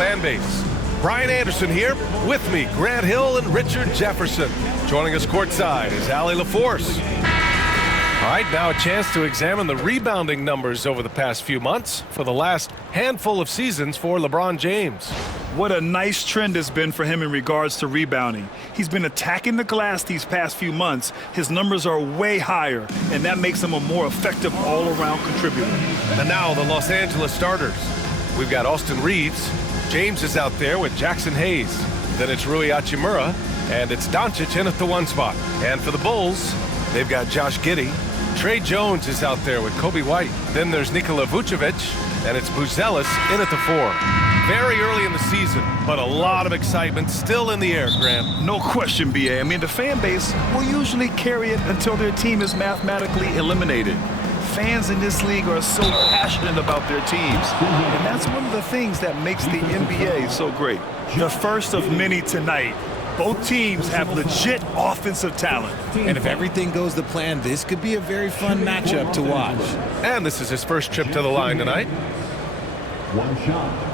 fan base. Brian Anderson here, with me, Grant Hill and Richard Jefferson. Joining us courtside is Allie LaForce. All right, now a chance to examine the rebounding numbers over the past few months for the last handful of seasons for LeBron James. What a nice trend has been for him in regards to rebounding. He's been attacking the glass these past few months. His numbers are way higher, and that makes him a more effective all-around contributor. And now the Los Angeles starters. We've got Austin Reeves. James is out there with Jackson Hayes. Then it's Rui Hachimura, and it's Doncic in at the 1 spot. And for the Bulls, they've got Josh Giddey. Trey Jones is out there with Kobe White. Then there's Nikola Vucevic, and it's Buzelis in at the 4. Very early in the season, but a lot of excitement still in the air, Grant. No question, B.A. I mean, the fan base will usually carry it until their team is mathematically eliminated. Fans in this league are so passionate about their teams, and that's one of the things that makes the NBA so great. The first of many tonight. Both teams have legit offensive talent. And if everything goes to plan, this could be a very fun matchup to watch. And this is his first trip to the line tonight. One shot.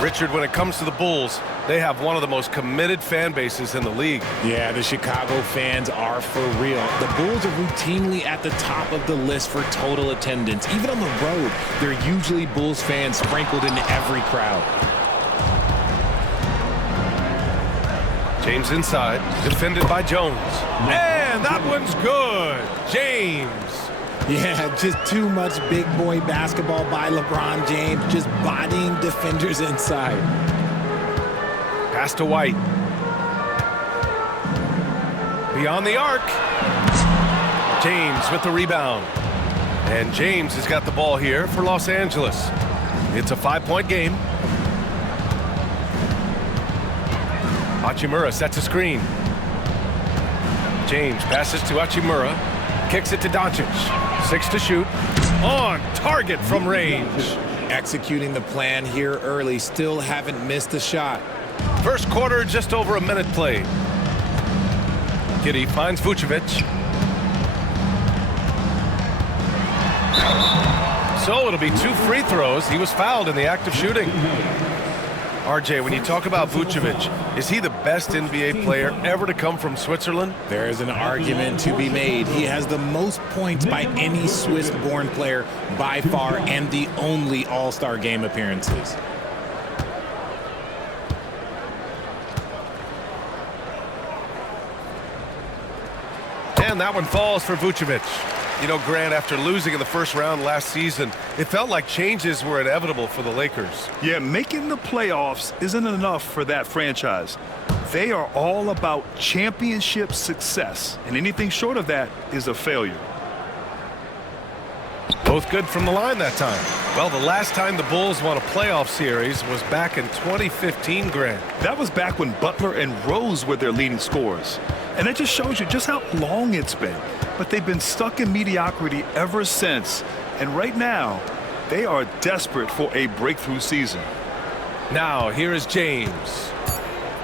Richard, when it comes to the Bulls, they have one of the most committed fan bases in the league. Yeah, the Chicago fans are for real. The Bulls are routinely at the top of the list for total attendance. Even on the road, there are usually Bulls fans sprinkled into every crowd. James inside, defended by Jones. And that one's good. James. Yeah, just too much big boy basketball by LeBron James, just bodying defenders inside. Pass to White. Beyond the arc. James with the rebound. And James has got the ball here for Los Angeles. It's a 5-point game. Hachimura sets a screen. James passes to Hachimura. Kicks it to Doncic. 6 to shoot. On target from range. Executing the plan here early. Still haven't missed a shot. First quarter, just over a minute played. Giddey finds Vucevic. So it'll be 2 free throws. He was fouled in the act of shooting. RJ, when you talk about Vucevic, is he the best NBA player ever to come from Switzerland? There is an argument to be made. He has the most points by any Swiss-born player by far, and the only All-Star game appearances. And that one falls for Vucevic. You know, Grant, after losing in the first round last season, it felt like changes were inevitable for the Lakers. Yeah, making the playoffs isn't enough for that franchise. They are all about championship success, and anything short of that is a failure. Both good from the line that time. Well, the last time the Bulls won a playoff series was back in 2015, Grant. That was back when Butler and Rose were their leading scorers. And that just shows you just how long it's been. But they've been stuck in mediocrity ever since. And right now, they are desperate for a breakthrough season. Now, here is James.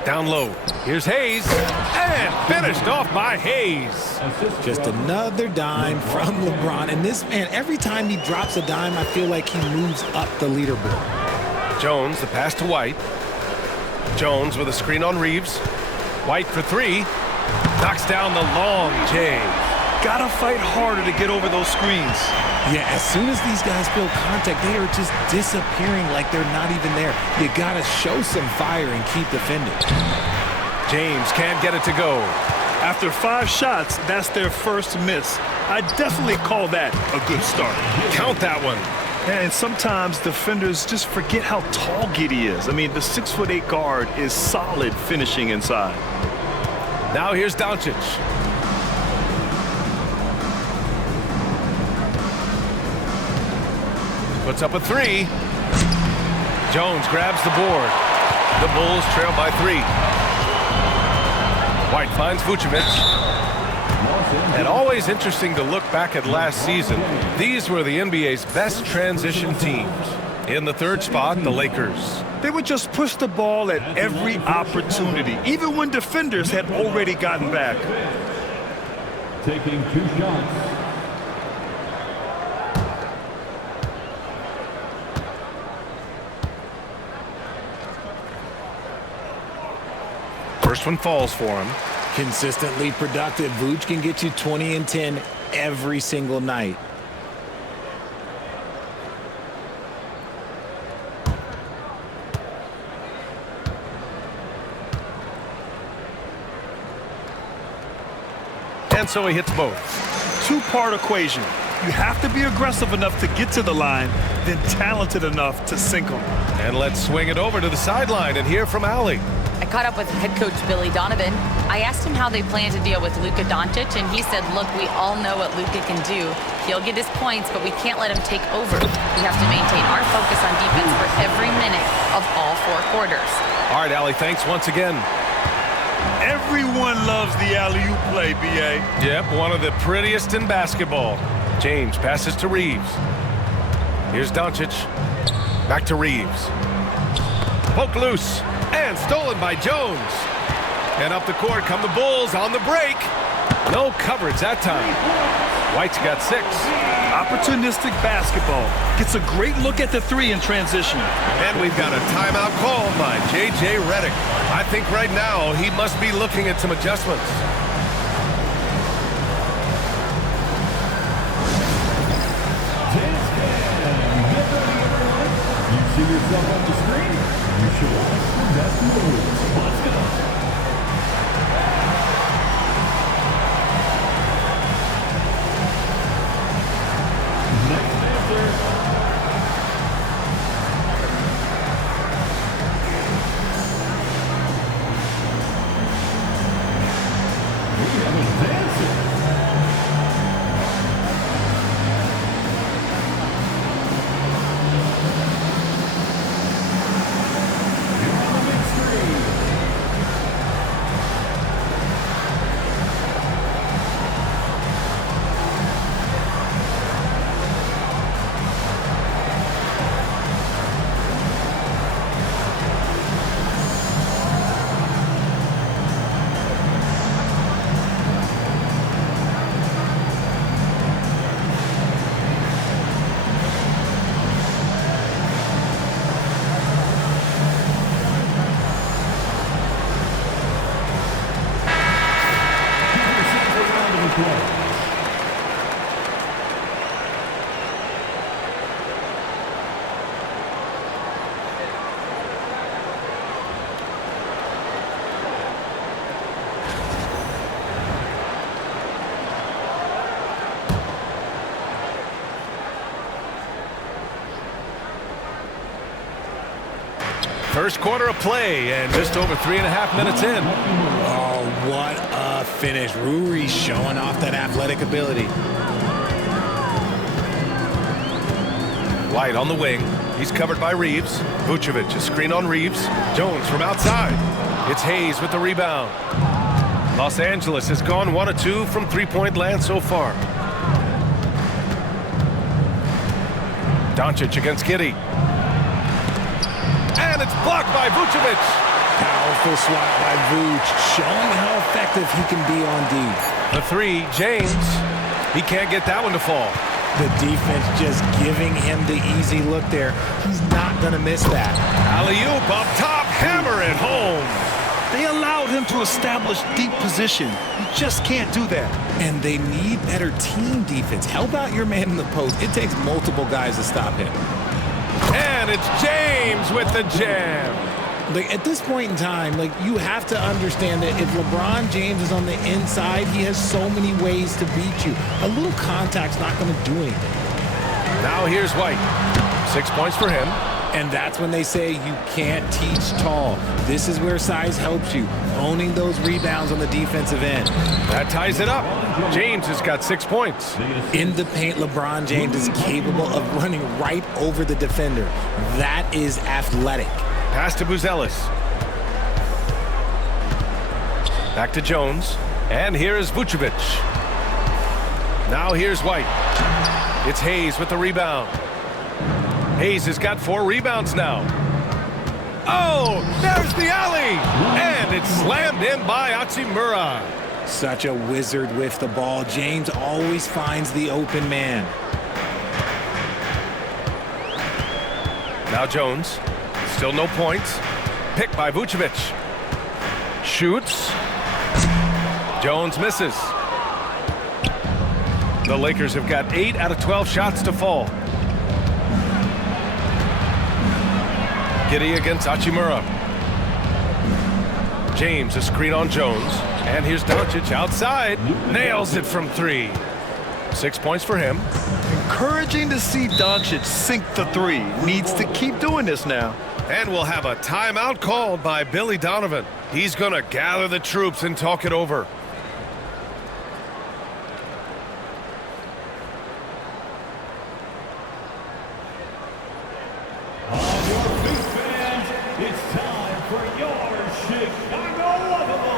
Down low. Here's Hayes. And finished off by Hayes. Just another dime from LeBron. And this man, every time he drops a dime, I feel like he moves up the leaderboard. Jones, the pass to White. Jones with a screen on Reeves. White for 3. Knocks down the long J. Gotta fight harder to get over those screens. Yeah, as soon as these guys feel contact, they are just disappearing like they're not even there. You gotta show some fire and keep defending. James can't get it to go. After 5 shots, that's their first miss. I definitely call that a good start. Count that one. And sometimes defenders just forget how tall Giddey is. I mean, the 6'8" guard is solid finishing inside. Now here's Doncic. Puts up a 3. Jones grabs the board. The Bulls trail by 3. White finds Vucevic. And always interesting to look back at last season. These were the NBA's best transition teams. In the 3rd spot, the Lakers. They would just push the ball at every opportunity, even when defenders had already gotten back. Taking 2 shots. First one falls for him. Consistently productive. Vooch can get you 20 and 10 every single night. And so he hits both. Two-part equation. You have to be aggressive enough to get to the line, then talented enough to sink them. And let's swing it over to the sideline and hear from Allie. I caught up with head coach Billy Donovan. I asked him how they plan to deal with Luka Doncic, and he said, look, we all know what Luka can do. He'll get his points, but we can't let him take over. We have to maintain our focus on defense for every minute of all 4 quarters. All right, Allie, thanks once again. Everyone loves the alley-oop play, B.A. Yep, one of the prettiest in basketball. James passes to Reeves. Here's Doncic. Back to Reeves. Poke loose. And stolen by Jones. And up the court come the Bulls on the break. No coverage that time. White's got 6. Opportunistic basketball. Gets a great look at the 3 in transition. And we've got a timeout called by J.J. Redick. I think right now he must be looking at some adjustments. You see yourself on the screen? You should watch the best moves. Let's go. Next answer. We have a dancer. First quarter of play and just over 3.5 minutes in. Oh, what a finish. Ruri showing off that athletic ability. White on the wing. He's covered by Reeves. Vucevic, a screen on Reeves. Jones from outside. It's Hayes with the rebound. Los Angeles has gone 1 of 2 from three-point land so far. Doncic against Giddey. And it's blocked by Vucevic. Powerful swat by Vooch, showing how effective he can be on D. The 3, James. He can't get that one to fall. The defense just giving him the easy look there. He's not going to miss that. Alley-oop up top, hammer it home. They allowed him to establish deep position. You just can't do that. And they need better team defense. Help out your man in the post. It takes multiple guys to stop him. And it's James with the jam. Like, at this point in time, like, you have to understand that if LeBron James is on the inside, he has so many ways to beat you. A little contact's not going to do anything. Now here's White. 6 points for him. And that's when they say you can't teach tall. This is where size helps you, owning those rebounds on the defensive end. That ties it up. James has got 6 points. In the paint, LeBron James is capable of running right over the defender. That is athletic. Pass to Buzelis. Back to Jones. And here is Vucevic. Now here's White. It's Hayes with the rebound. Hayes has got 4 rebounds now. Oh, there's the alley. And it's slammed in by Hachimura. Such a wizard with the ball. James always finds the open man. Now Jones. Still no points. Picked by Vucevic. Shoots. Jones misses. The Lakers have got 8 out of 12 shots to fall. Giddey against Hachimura. James, a screen on Jones. And here's Doncic outside. Nails it from 3. 6 points for him. Encouraging to see Doncic sink the 3. Needs to keep doing this now. And we'll have a timeout called by Billy Donovan. He's going to gather the troops and talk it over. It's time for your Chicago Wobble.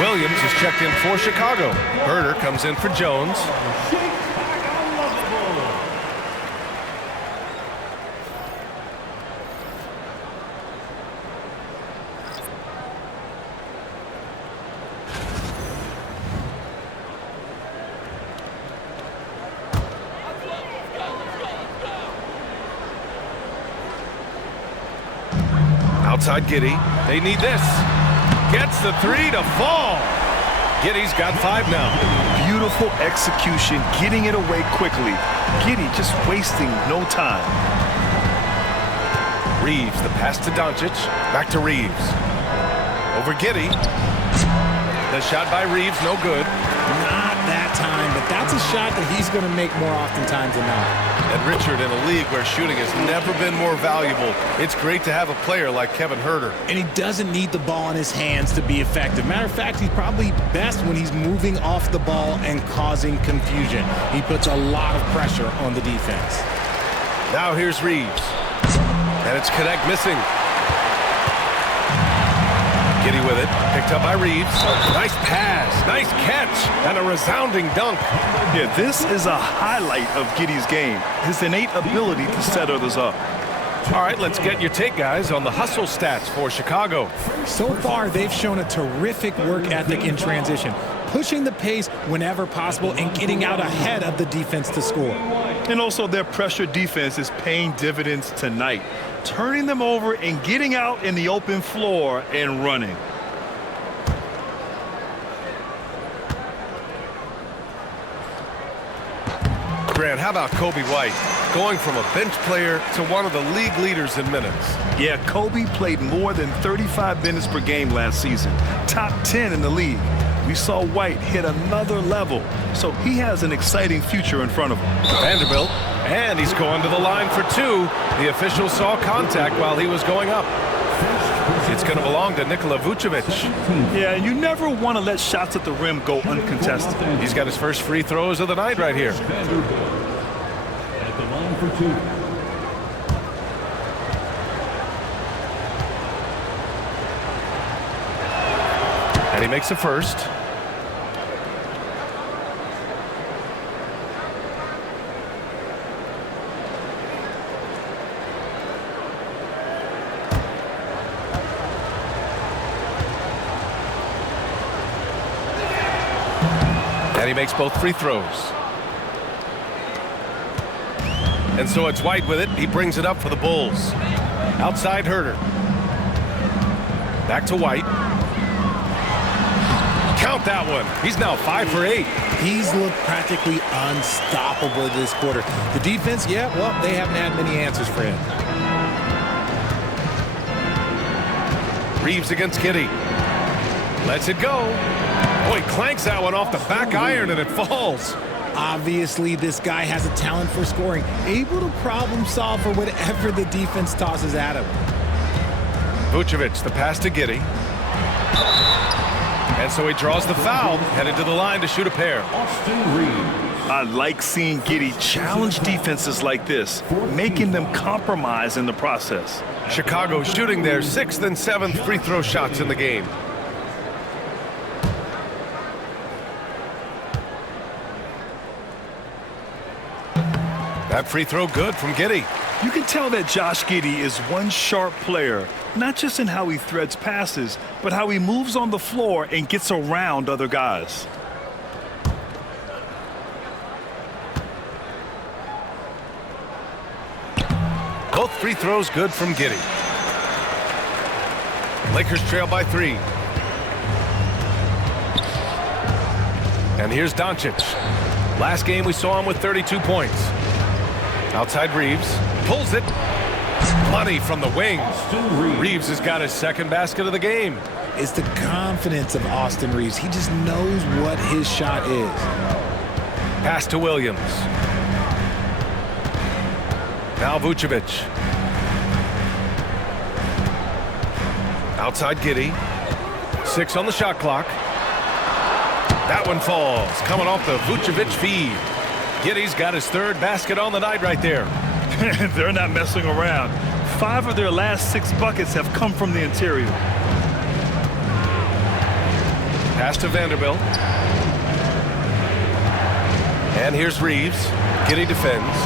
Williams is checked in for Chicago. Herder comes in for Jones. Outside Giddey. They need this. Gets the 3 to fall. Giddey's got 5 now. Beautiful execution, getting it away quickly. Giddey just wasting no time. Reeves, the pass to Doncic. Back to Reeves. Over Giddey. The shot by Reeves, no good. Not that time, but that's a shot that he's going to make more oftentimes than not. And Richard, in a league where shooting has never been more valuable, it's great to have a player like Kevin Herder. And he doesn't need the ball in his hands to be effective. Matter of fact, he's probably best when he's moving off the ball and causing confusion. He puts a lot of pressure on the defense. Now here's Reeves. And it's Connect missing. Giddey with it. Picked up by Reeves. Nice pass. Nice catch. And a resounding dunk. Yeah, this is a highlight of Giddey's game. His innate ability to set others up. All right, let's get your take, guys, on the hustle stats for Chicago. So far, they've shown a terrific work ethic in transition, pushing the pace whenever possible and getting out ahead of the defense to score. And also their pressure defense is paying dividends tonight, turning them over and getting out in the open floor and running. Grant, how about Kobe White? Going from a bench player to one of the league leaders in minutes. Yeah, Kobe played more than 35 minutes per game last season, top 10 in the league. We saw White hit another level, so he has an exciting future in front of him. Vanderbilt, and he's going to the line for 2. The official saw contact while he was going up. It's going to belong to Nikola Vucevic. Yeah, you never want to let shots at the rim go uncontested. He's got his first free throws of the night right here. Vanderbilt at the line for 2. And he makes the first. And he makes both free throws. And so it's White with it. He brings it up for the Bulls. Outside Herter. Back to White. Count that one. He's now 5 for 8. He's looked practically unstoppable this quarter. The defense, yeah, well, they haven't had many answers for him. Reeves against Giddey. Lets it go. Oh, he clanks that one off the back iron and it falls. Obviously, this guy has a talent for scoring, able to problem solve for whatever the defense tosses at him. Vucevic, the pass to Giddey. And so he draws the foul, headed to the line to shoot a pair. Austin Reeves. I like seeing Giddey challenge defenses like this, making them compromise in the process. Chicago shooting their 6th and 7th free throw shots in the game. That free throw good from Giddey. You can tell that Josh Giddey is one sharp player, not just in how he threads passes, but how he moves on the floor and gets around other guys. Both free throws good from Giddey. Lakers trail by 3. And here's Doncic. Last game we saw him with 32 points. Outside Reeves. Pulls it. Money from the wing. Reeves has got his 2nd basket of the game. It's the confidence of Austin Reeves. He just knows what his shot is. Pass to Williams. Now Vucevic. Outside Giddey. 6 on the shot clock. That one falls. Coming off the Vucevic feed. Giddey's got his 3rd basket on the night right there. They're not messing around. 5 of their last 6 buckets have come from the interior. Pass to Vanderbilt. And here's Reeves. Giddey defends.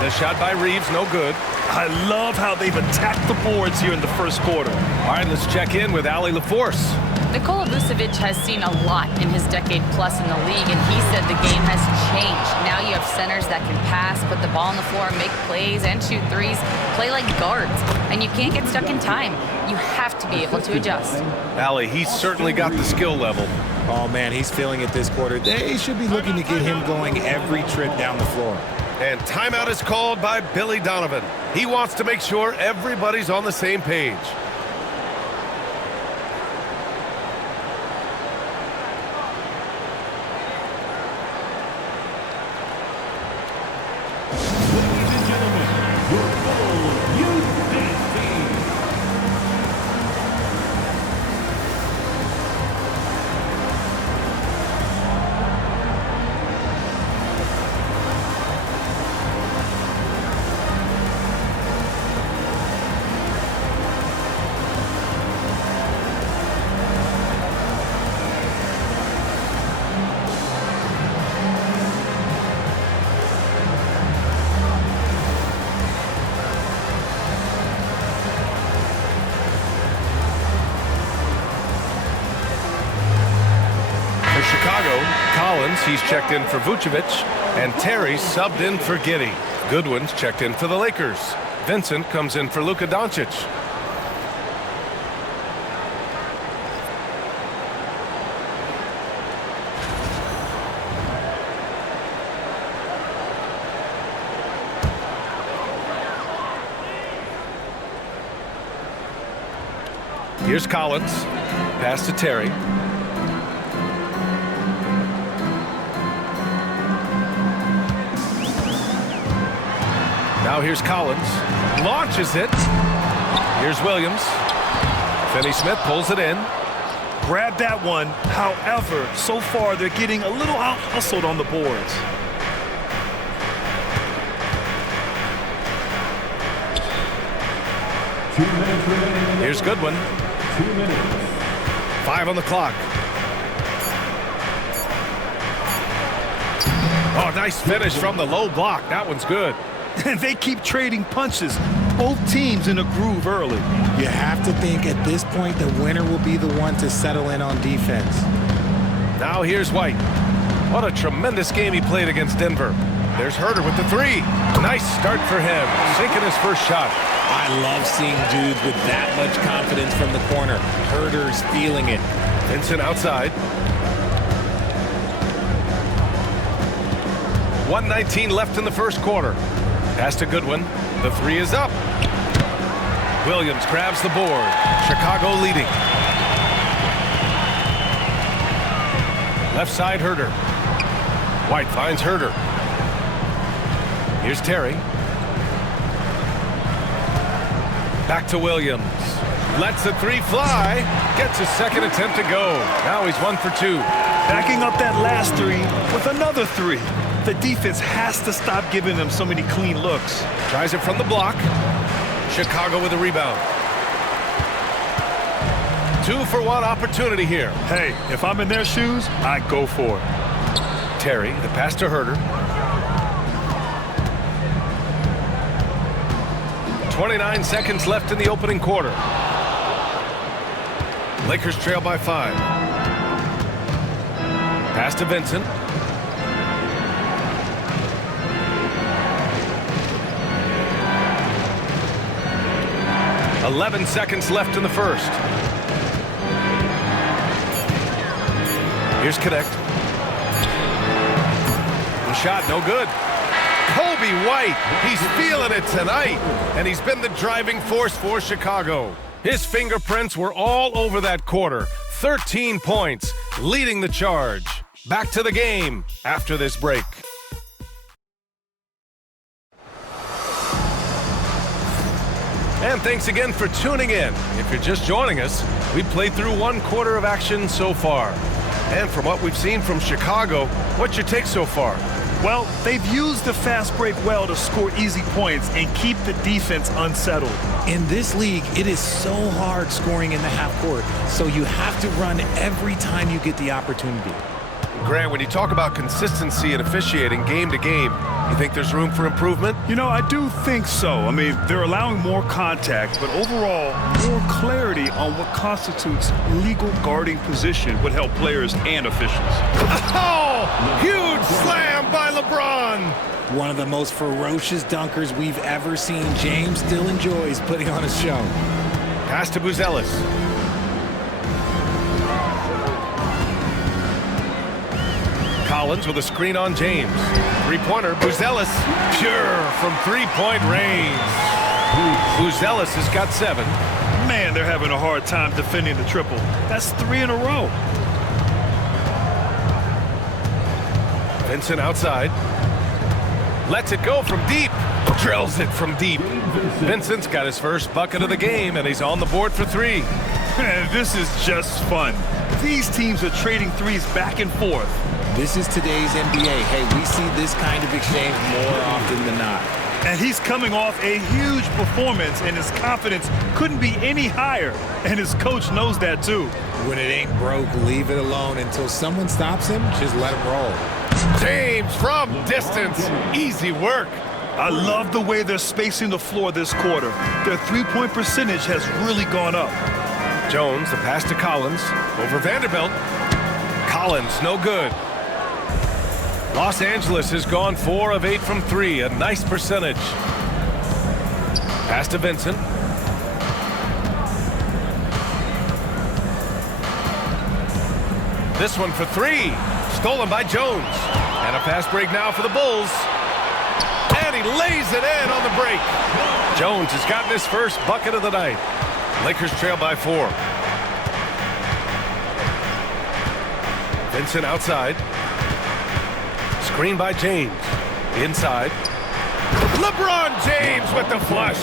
The shot by Reeves, no good. I love how they've attacked the boards here in the first quarter. All right, let's check in with Ali LaForce. Nikola Vucevic has seen a lot in his decade-plus in the league, and he said the game has changed. Now you have centers that can pass, put the ball on the floor, make plays, and shoot threes, play like guards, and you can't get stuck in time. You have to be able to adjust. Ali, he's certainly got the skill level. Oh, man, he's feeling it this quarter. They should be looking to get him going every trip down the floor. And timeout is called by Billy Donovan. He wants to make sure everybody's on the same page. Ladies and gentlemen, your Bulls Youth Dance Team. He's checked in for Vucevic, and Terry subbed in for Giddey. Goodwin's checked in for the Lakers. Vincent comes in for Luka Doncic. Here's Collins. Pass to Terry. Now here's Collins. Launches it. Here's Williams. Finney-Smith pulls it in. Grab that one. However, so far they're getting a little out-hustled on the boards. Here's Goodwin. 2 minutes. 5 on the clock. Oh, nice finish from the low block. That one's good. And they keep trading punches. Both teams in a groove early. You have to think at this point the winner will be the one to settle in on defense. Now here's White. What a tremendous game he played against Denver. There's Herter with the three. Nice start for him, sinking his first shot. I love seeing dudes with that much confidence from the corner. Herter's feeling it. Vincent outside. 1:19 left in the first quarter. Pass to Goodwin. The three is up. Williams grabs the board. Chicago leading. Left side, Herter. White finds Herter. Here's Terry. Back to Williams. Lets the three fly. Gets his second attempt to go. Now he's 1 for 2. Backing up that last three with another three. The defense has to stop giving them so many clean looks. Tries it from the block. Chicago with a rebound. 2-for-1 opportunity here. Hey, if I'm in their shoes, I go for it. Terry, the pass to Herter. 29 seconds left in the opening quarter. Lakers trail by 5. Pass to Vincent. "11 seconds left in the first." Here's Connect. The shot, no good. Kobe White, he's feeling it tonight, and he's been the driving force for Chicago. His fingerprints were all over that quarter. 13 points, leading the charge. Back to the game after this break. And thanks again for tuning in. If you're just joining us, we played through 1 quarter of action so far. And from what we've seen from Chicago, what's your take so far? Well, they've used the fast break well to score easy points and keep the defense unsettled. In this league, it is so hard scoring in the half court, so you have to run every time you get the opportunity. Grant, when you talk about consistency and officiating game to game, you think there's room for improvement? You know, I do think so. I mean, they're allowing more contact, but overall, more clarity on what constitutes legal guarding position would help players and officials. Oh, huge slam by LeBron. One of the most ferocious dunkers we've ever seen. James still enjoys putting on a show. Pass to Buzelis. Collins with a screen on James. Three-pointer, Buzelis, pure from three-point range. Buzelis has got 7. Man, they're having a hard time defending the triple. That's 3 in a row. Vincent outside. Lets it go from deep. Drills it from deep. Vincent's got his first bucket of the game, and he's on the board for 3. Man, this is just fun. These teams are trading threes back and forth. This is today's NBA. Hey, we see this kind of exchange more often than not. And he's coming off a huge performance, and his confidence couldn't be any higher. And his coach knows that too. When it ain't broke, leave it alone. Until someone stops him, just let him roll. James from distance. Easy work. I love the way they're spacing the floor this quarter. Their three-point percentage has really gone up. Jones, the pass to Collins. Over Vanderbilt. Collins, no good. Los Angeles has gone 4 of 8 from 3. A nice percentage. Pass to Vincent. This one for 3. Stolen by Jones. And a fast break now for the Bulls. And he lays it in on the break. Jones has gotten his first bucket of the night. Lakers trail by 4. Vincent outside. Screen by James. Inside. LeBron James with the flush.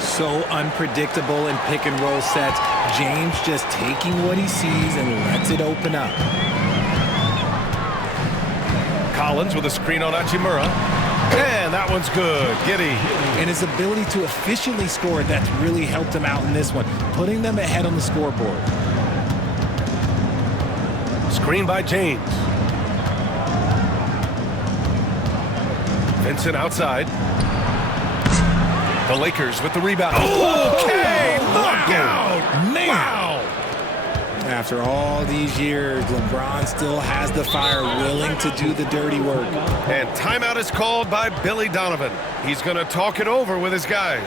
So unpredictable in pick and roll sets. James just taking what he sees and lets it open up. Collins with a screen on Hachimura. And that one's good. Giddy. And his ability to efficiently score, that's really helped him out in this one, putting them ahead on the scoreboard. Screen by James. Vincent outside. The Lakers with the rebound. Okay, look out! Man! Wow! After all these years, LeBron still has the fire, willing to do the dirty work. And timeout is called by Billy Donovan. He's going to talk it over with his guys.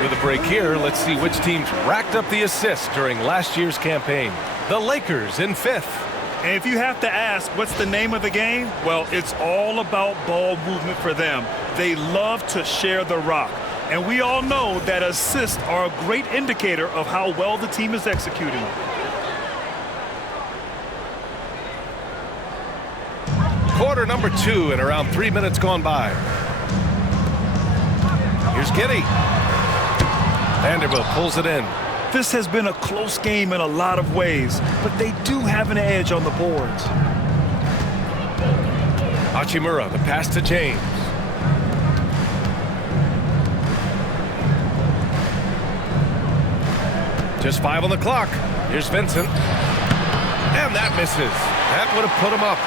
With a break here, let's see which teams racked up the assists during last year's campaign. The Lakers in 5th. And if you have to ask, what's the name of the game? Well, it's all about ball movement for them. They love to share the rock. And we all know that assists are a great indicator of how well the team is executing. Quarter number 2 and around 3 minutes gone by. Here's Giddey. Vanderbilt pulls it in. This has been a close game in a lot of ways, but they do have an edge on the boards. Hachimura, the pass to James. Just 5 on the clock. Here's Vincent. And that misses. That would have put him up.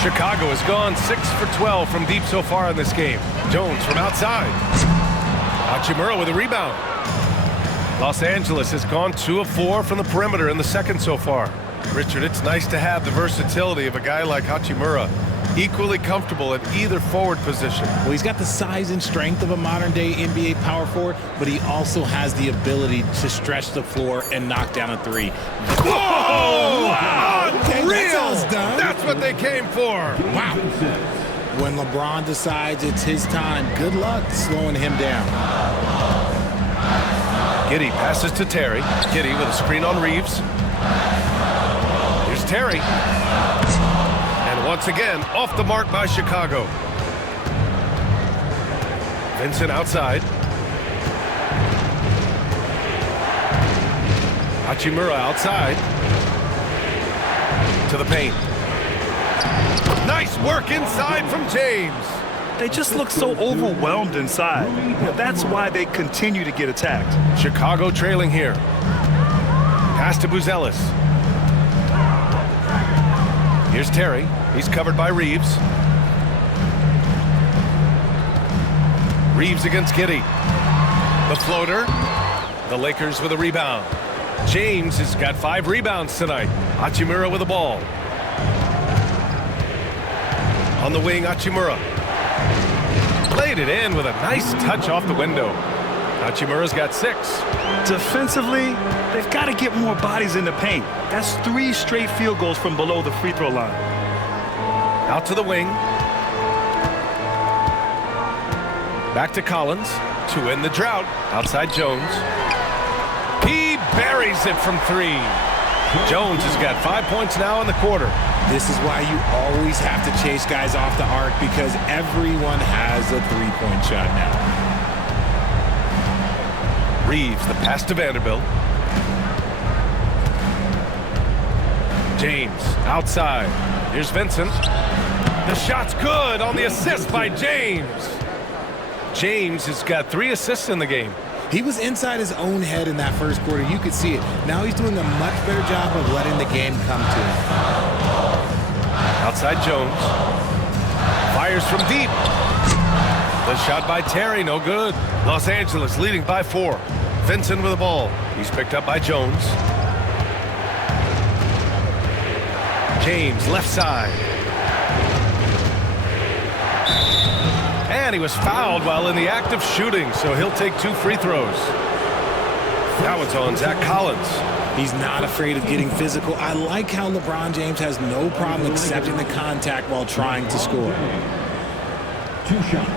Chicago has gone 6 for 12 from deep so far in this game. Jones from outside. Hachimura with a rebound. Los Angeles has gone 2 of 4 from the perimeter in the second so far. Richard, it's nice to have the versatility of a guy like Hachimura, equally comfortable at either forward position. Well, he's got the size and strength of a modern-day NBA power forward, but he also has the ability to stretch the floor and knock down a 3. Whoa! Wow! Okay, Unreal! that's how it's done. That's what they came for. Wow. When LeBron decides it's his time, good luck slowing him down. Giddey passes to Terry. Giddey with a screen on Reeves. Here's Terry. And once again, off the mark by Chicago. Vincent outside. Hachimura outside. To the paint. Nice work inside from James. They just look so overwhelmed inside. That's why they continue to get attacked. Chicago trailing here. Pass to Buzelis. Here's Terry. He's covered by Reeves. Reeves against Giddey. The floater. The Lakers with a rebound. James has got 5 rebounds tonight. Hachimura with the ball. On the wing, Hachimura. Played it in with a nice touch off the window. Hachimura's got 6. Defensively, they've got to get more bodies in the paint. That's 3 straight field goals from below the free throw line. Out to the wing. Back to Collins to end the drought. Outside Jones. He buries it from 3. Jones has got 5 points now in the quarter. This is why you always have to chase guys off the arc, because everyone has a 3-point shot now. Reeves, the pass to Vanderbilt. James, outside. Here's Vincent. The shot's good on the assist by James. James has got 3 assists in the game. He was inside his own head in that first quarter. You could see it. Now he's doing a much better job of letting the game come to him. Outside Jones. Fires from deep. The shot by Terry, no good. Los Angeles leading by 4. Vincent with the ball. He's picked up by Jones. James, left side. And he was fouled while in the act of shooting, so he'll take 2 free throws. That one's on Zach Collins. He's not afraid of getting physical. I like how LeBron James has no problem accepting the contact while trying to score. 2 shots.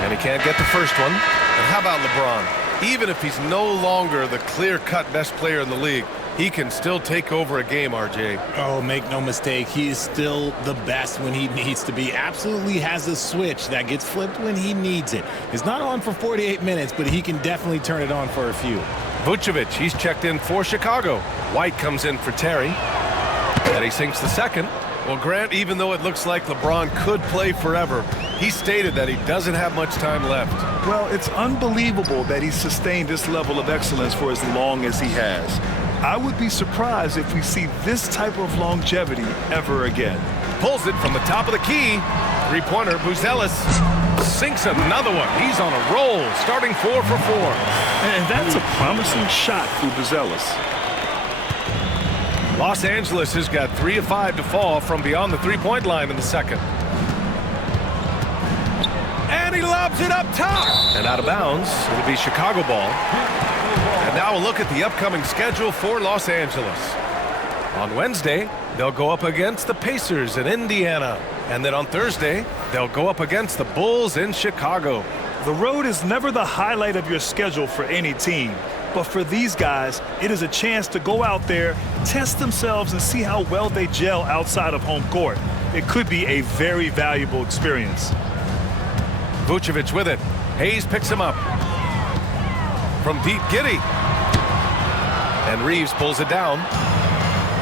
And he can't get the first one. And how about LeBron? Even if he's no longer the clear-cut best player in the league, he can still take over a game, RJ. Oh, make no mistake, he is still the best when he needs to be. Absolutely has a switch that gets flipped when he needs it. It's not on for 48 minutes, but he can definitely turn it on for a few. Vucevic, he's checked in for Chicago. White comes in for Terry. And he sinks the second. Well, Grant, even though it looks like LeBron could play forever, he stated that he doesn't have much time left. Well, it's unbelievable that he's sustained this level of excellence for as long as he has. I would be surprised if we see this type of longevity ever again. Pulls it from the top of the key. Three-pointer, Buzelis sinks another one. He's on a roll, starting 4 for 4. And that's a promising shot for Buzelis. Los Angeles has got 3 of 5 to fall from beyond the three-point line in the second. And he lobs it up top. And out of bounds. It'll be Chicago ball. And now a look at the upcoming schedule for Los Angeles. On Wednesday, they'll go up against the Pacers in Indiana. And then on Thursday, they'll go up against the Bulls in Chicago. The road is never the highlight of your schedule for any team. But for these guys, it is a chance to go out there, test themselves, and see how well they gel outside of home court. It could be a very valuable experience. Vucevic with it. Hayes picks him up. From deep, Giddey. And Reeves pulls it down.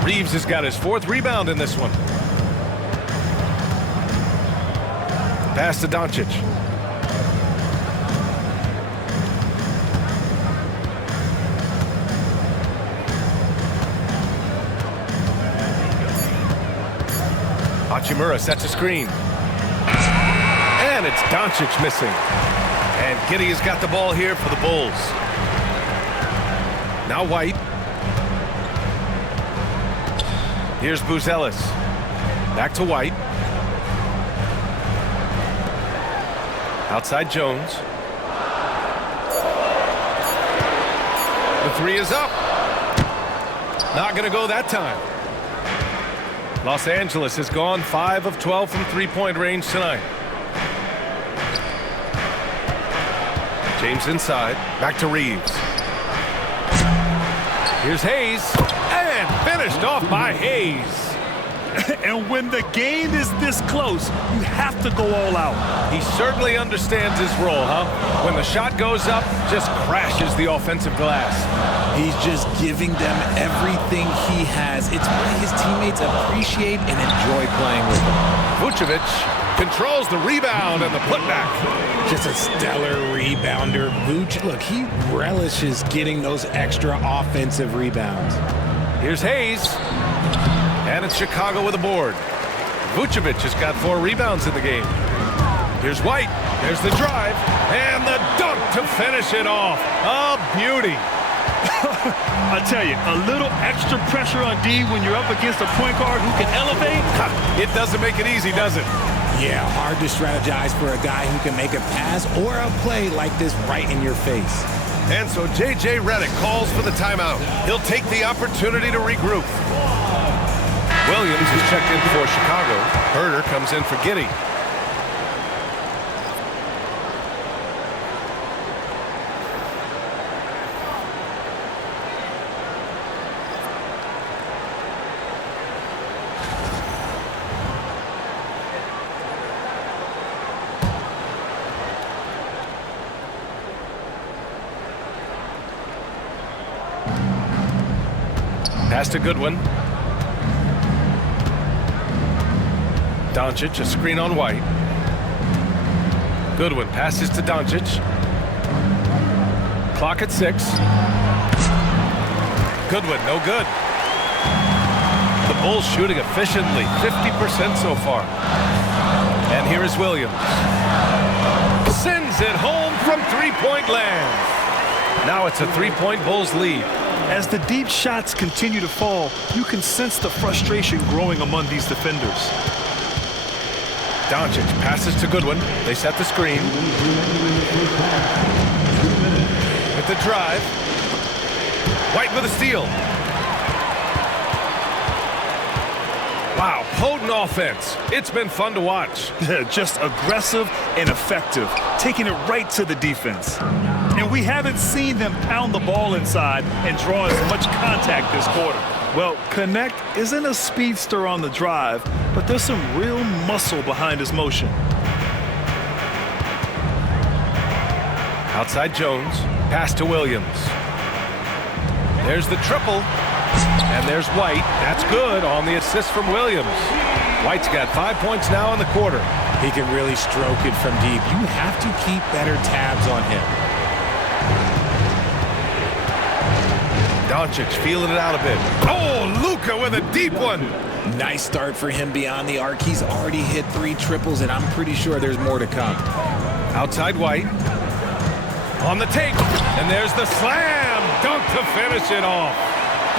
Reeves has got his 4th rebound in this one. Pass to Doncic. Hachimura sets a screen. And it's Doncic missing. And Giddey has got the ball here for the Bulls. Now White. Here's Buzelis. Back to White. Outside Jones. The 3 is up. Not going to go that time. Los Angeles has gone 5 of 12 from three-point range tonight. James inside. Back to Reeves. Here's Hayes. And finished off by Hayes. And when the game is this close, you have to go all out. He certainly understands his role, huh? When the shot goes up, just crashes the offensive glass. He's just giving them everything he has. It's why his teammates appreciate and enjoy playing with him. Vucevic controls the rebound and the putback. Just a stellar rebounder. Vuce, look, he relishes getting those extra offensive rebounds. Here's Hayes. And it's Chicago with a board. Vucevic has got 4 rebounds in the game. Here's White. There's the drive. And the dunk to finish it off. A beauty. I tell you, a little extra pressure on D when you're up against a point guard who can elevate. It doesn't make it easy, does it? Yeah, hard to strategize for a guy who can make a pass or a play like this right in your face. And so J.J. Redick calls for the timeout. He'll take the opportunity to regroup. Williams is checked in for Chicago. Herter comes in for Giddey. Pass to Goodwin. Doncic, a screen on White. Goodwin passes to Doncic. Clock at 6. Goodwin, no good. The Bulls shooting efficiently, 50% so far. And here is Williams. Sends it home from three-point land. Now it's a three-point Bulls lead. As the deep shots continue to fall, you can sense the frustration growing among these defenders. Doncic passes to Goodwin. They set the screen. With the drive. White with a steal. Wow, potent offense. It's been fun to watch. Just aggressive and effective, taking it right to the defense. And we haven't seen them pound the ball inside and draw as much contact this quarter. Well, Connect isn't a speedster on the drive, but there's some real muscle behind his motion. Outside Jones, pass to Williams. There's the triple. And there's White. That's good on the assist from Williams. White's got 5 points now in the quarter. He can really stroke it from deep. You have to keep better tabs on him. Doncic feeling it out a bit. Oh, Luka with a deep one. Nice start for him beyond the arc. He's already hit 3 triples, and I'm pretty sure there's more to come. Outside White. On the take. And there's the slam dunk to finish it off.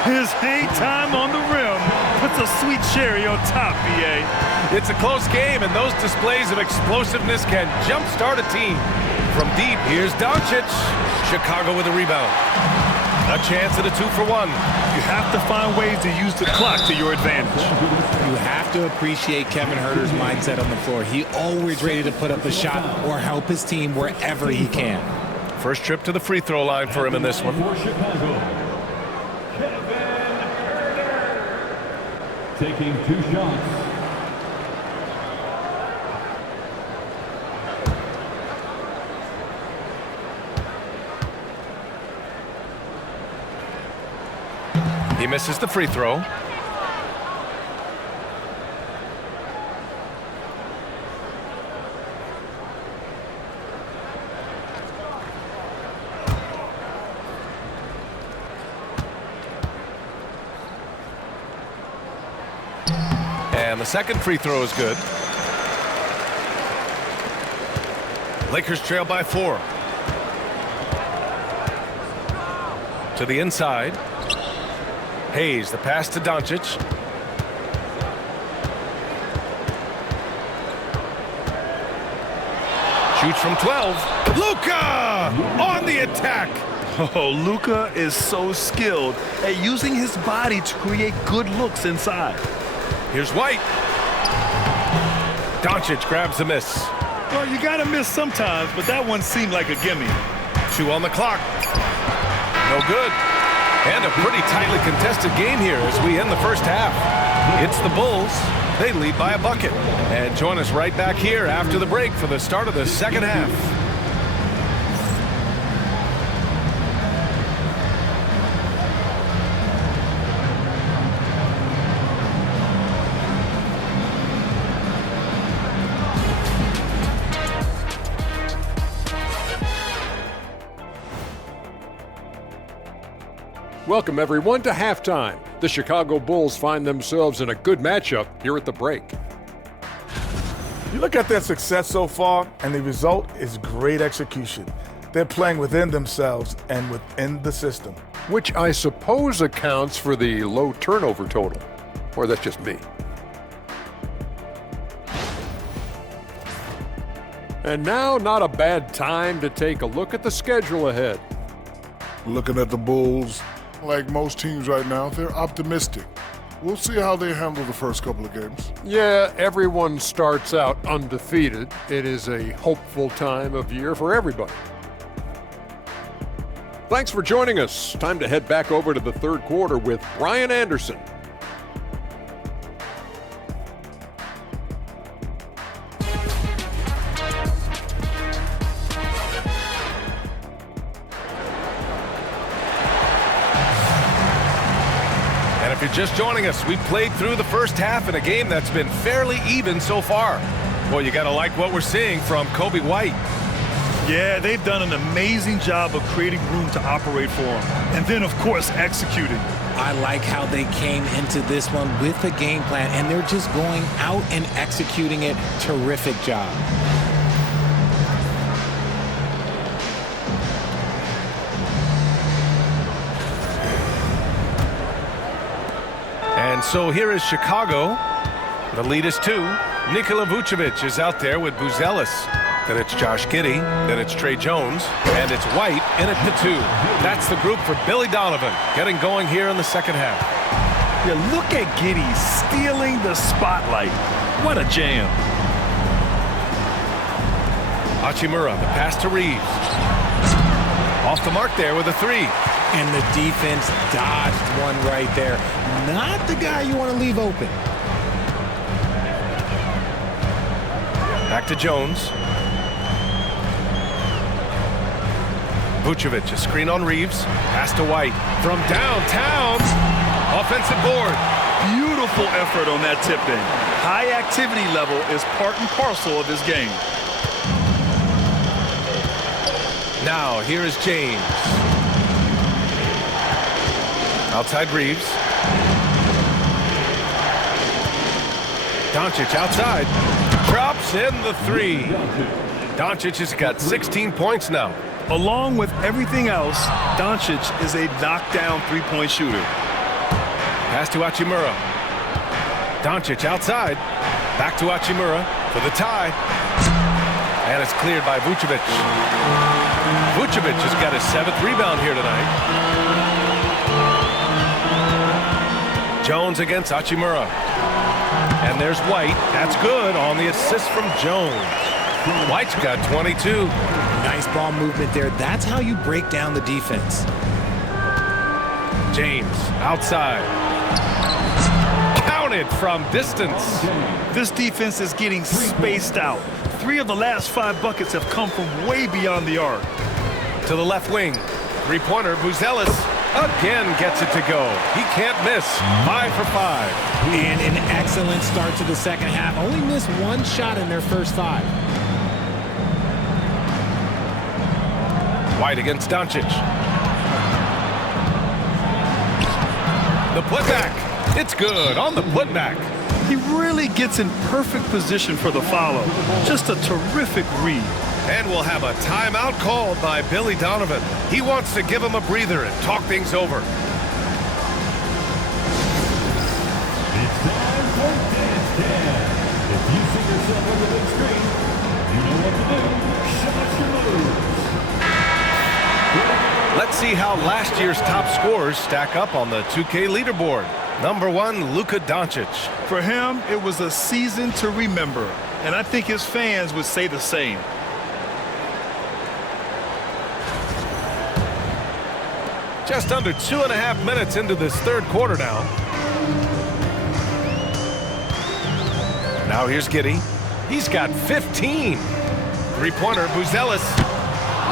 His hang time on the rim puts a sweet cherry on top, BA. It's a close game, and those displays of explosiveness can jumpstart a team. From deep, here's Doncic. Chicago with a rebound. A chance at a 2-for-1. You have to find ways to use the clock to your advantage. You have to appreciate Kevin Huerter's mindset on the floor. He always ready to put up a shot or help his team wherever he can. First trip to the free throw line for him in this one. For Chicago, taking 2 shots. He misses the free throw. And the second free throw is good. Lakers trail by 4. To the inside. Hayes, the pass to Doncic. Shoots from 12. Luka on the attack. Oh, Luka is so skilled at using his body to create good looks inside. Here's White. Doncic grabs the miss. Well, you gotta miss sometimes, but that one seemed like a gimme. 2 on the clock. No good. And a pretty tightly contested game here as we end the first half. It's the Bulls. They lead by a bucket. And join us right back here after the break for the start of the second half. Welcome, everyone, to halftime. The Chicago Bulls find themselves in a good matchup here at the break. You look at their success so far, and the result is great execution. They're playing within themselves and within the system. Which I suppose accounts for the low turnover total. Or that's just me. And now, not a bad time to take a look at the schedule ahead. Looking at the Bulls, like most teams right now, they're optimistic. We'll see how they handle the first couple of games. Yeah, everyone starts out undefeated. It is a hopeful time of year for everybody. Thanks for joining us. Time to head back over to the third quarter with Brian Anderson. If you're just joining us, we've played through the first half in a game that's been fairly even so far. Well, you got to like what we're seeing from Coby White. Yeah, they've done an amazing job of creating room to operate for him. And then, of course, executing. I like how they came into this one with a game plan, and they're just going out and executing it. Terrific job. And so here is Chicago. The lead is 2. Nikola Vucevic is out there with Buzelis. Then it's Josh Giddey. Then it's Trey Jones. And it's White in at the 2. That's the group for Billy Donovan getting going here in the second half. Yeah, look at Giddey stealing the spotlight. What a jam. Hachimura, the pass to Reeves. Off the mark there with a 3. And the defense dodged one right there. Not the guy you want to leave open. Back to Jones. Vucevic, a screen on Reeves. Pass to White. From downtown. offensive board. Beautiful effort on that tip-in. High activity level is part and parcel of his game. Now, here is James. Outside Reeves. Doncic outside. Drops in the three. Doncic has got 16 points now. Along with everything else, Doncic is a knockdown three-point shooter. Pass to Hachimura. Doncic outside. Back to Hachimura for the tie. And it's cleared by Vucevic. Vucevic has got his 7th rebound here tonight. Jones against Hachimura. And there's White. That's good on the assist from Jones. White's got 22. Nice ball movement there. That's how you break down the defense. James outside. Counted from distance. This defense is getting spaced out. 3 of the last 5 buckets have come from way beyond the arc. To the left wing. Three-pointer, Buzelis again gets it to go. He can't miss. 5 for 5. And an excellent start to the second half. Only missed 1 shot in their first 5. White against Doncic. The putback. It's good on the putback. He really gets in perfect position for the follow. Just a terrific read. And we'll have a timeout called by Billy Donovan. He wants to give him a breather and talk things over. It's time for Dance Dance. If you see yourself on the big screen, you know what to do. Show us your moves. Let's see how last year's top scorers stack up on the 2K leaderboard. Number 1, Luka Doncic. For him, it was a season to remember, and I think his fans would say the same. Just under 2.5 minutes into this third quarter now. Now here's Giddey. He's got 15. Three-pointer, Buzelis.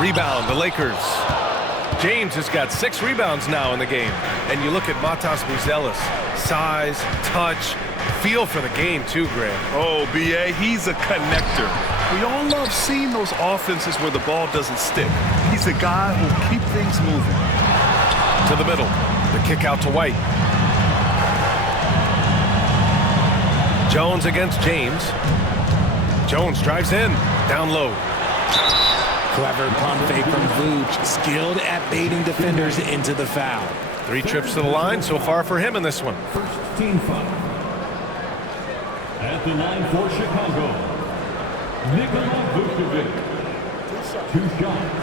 Rebound, the Lakers. James has got 6 rebounds now in the game. And you look at Matas Buzelis. Size, touch, feel for the game too, Graham. Oh, B.A., he's a connector. We all love seeing those offenses where the ball doesn't stick. He's a guy who'll keep things moving. To the middle. The kick out to White. Jones against James. Jones drives in. Down low. Clever pump fake from Vooch. Skilled at baiting defenders into the foul. 3 trips to the line so far for him in this one. First team foul. At the line for Chicago, Nikola Vucevic. 2 shots.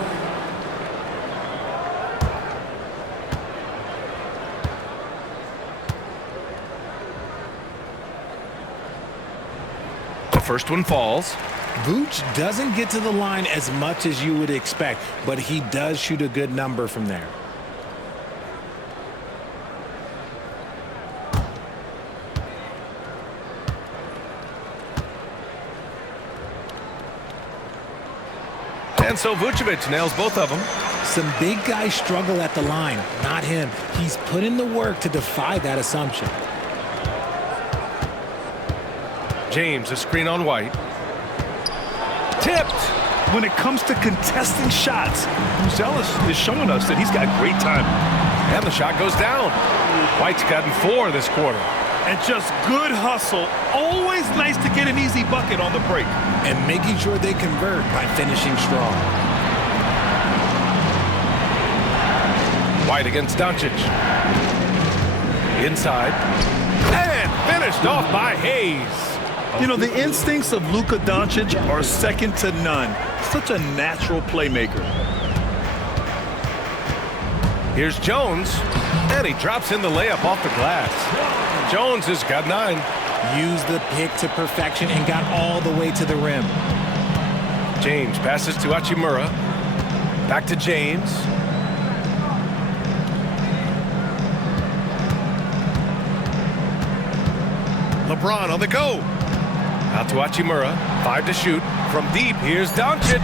The first one falls. Vooch doesn't get to the line as much as you would expect, but he does shoot a good number from there. And so Vucevic nails both of them. Some big guys struggle at the line, not him. He's put in the work to defy that assumption. James, a screen on White. Tipped. When it comes to contesting shots, Buzelis is showing us that he's got great timing. And the shot goes down. White's gotten 4 this quarter. And just good hustle. Always nice to get an easy bucket on the break. And making sure they convert by finishing strong. White against Doncic. Inside. And finished off by Hayes. You know, the instincts of Luka Doncic are second to none. Such a natural playmaker. Here's Jones. And he drops in the layup off the glass. Jones has got 9. Used the pick to perfection and got all the way to the rim. James passes to Hachimura. Back to James. LeBron on the go. Out to Hachimura. 5 to shoot. From deep, here's Doncic.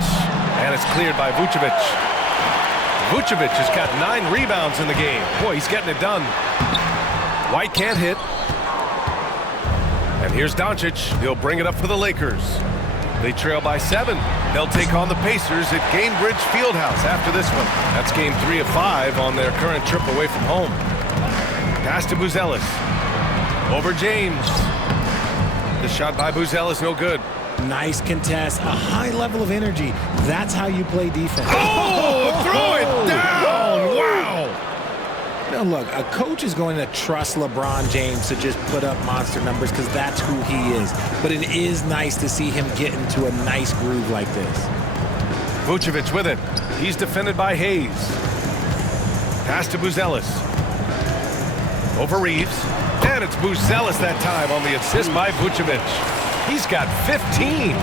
And it's cleared by Vucevic. Vucevic has got 9 rebounds in the game. Boy, he's getting it done. White can't hit. And here's Doncic. He'll bring it up for the Lakers. They trail by 7. They'll take on the Pacers at Gainbridge Fieldhouse after this one. That's game 3 of 5 on their current trip away from home. Pass to Buzelis. Over James. The shot by Buzelis, no good. Nice contest, a high level of energy. That's how you play defense. Oh, throw it down! Wow! Now look, a coach is going to trust LeBron James to just put up monster numbers because that's who he is. But it is nice to see him get into a nice groove like this. Vucevic with it. He's defended by Hayes. Pass to Buzelis. Over Reeves. And it's Buzelis that time on the assist by Vucevic. He's got 15.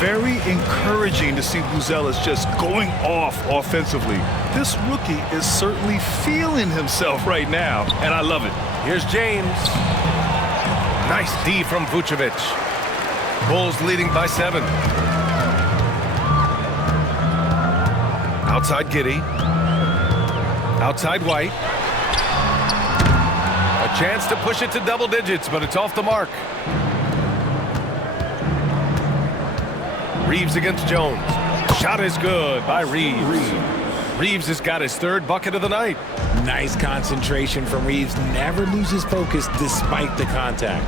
Very encouraging to see Buzelis just going off offensively. This rookie is certainly feeling himself right now, and I love it. Here's James. Nice D from Vucevic. Bulls leading by 7. Outside Giddey. Outside White. A chance to push it to double digits, but it's off the mark. Reeves against Jones. Shot is good by Reeves. Reeves has got his 3rd bucket of the night. Nice concentration from Reeves. Never loses focus despite the contact.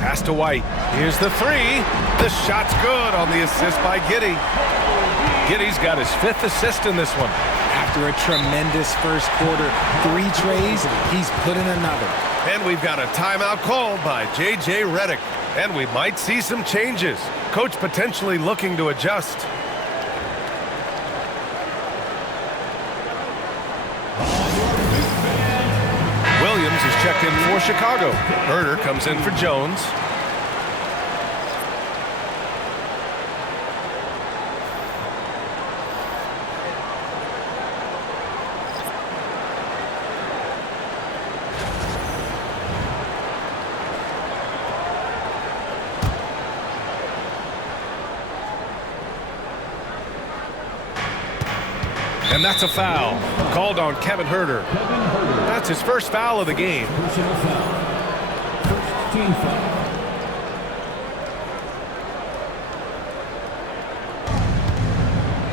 Pass to White. Here's the 3. The shot's good on the assist by Giddey. Giddey's got his 5th assist in this one. After a tremendous first quarter, 3 trays, he's put in another. And we've got a timeout called by J.J. Redick. And we might see some changes. Coach potentially looking to adjust. Williams is checked in for Chicago. Herder comes in for Jones. And that's a foul called on Kevin Herder. That's his first foul of the game. Personal foul. First team foul.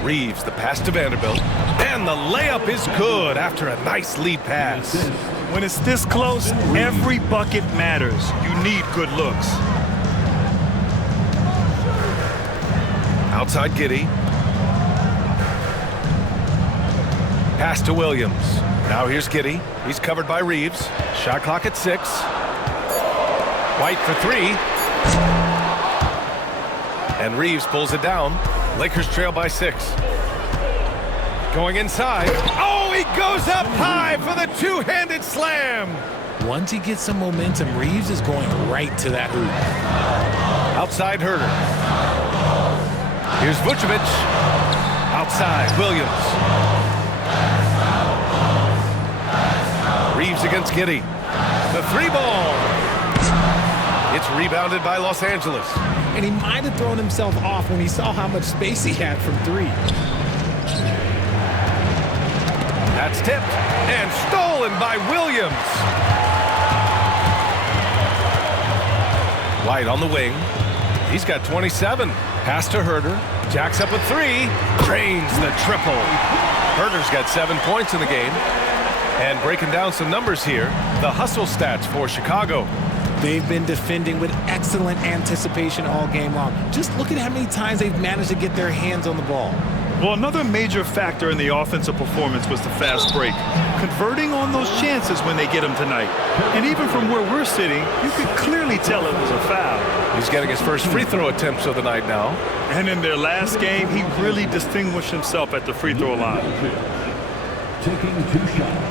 Reeves, the pass to Vanderbilt. And the layup is good after a nice lead pass. When it's this close, every bucket matters. You need good looks. Outside Giddey. Pass to Williams. Now here's Giddey. He's covered by Reeves. Shot clock at 6. White for 3. And Reeves pulls it down. Lakers trail by 6. Going inside. Oh, he goes up high for the 2-handed slam. Once he gets some momentum, Reeves is going right to that hoop. Outside Herder. Here's Vucevic. Outside Williams. Reeves against Giddey. The 3-ball. It's rebounded by Los Angeles. And he might have thrown himself off when he saw how much space he had from 3. That's tipped and stolen by Williams. White on the wing. He's got 27. Pass to Herder. Jacks up a 3. Drains the triple. Herder's got 7 points in the game. And breaking down some numbers here, the hustle stats for Chicago. They've been defending with excellent anticipation all game long. Just look at how many times they've managed to get their hands on the ball. Well, another major factor in the offensive performance was the fast break. Converting on those chances when they get them tonight. And even from where we're sitting, you could clearly tell it was a foul. He's getting his first free throw attempts of the night now. And in their last game, he really distinguished himself at the free throw line. Taking 2 shots.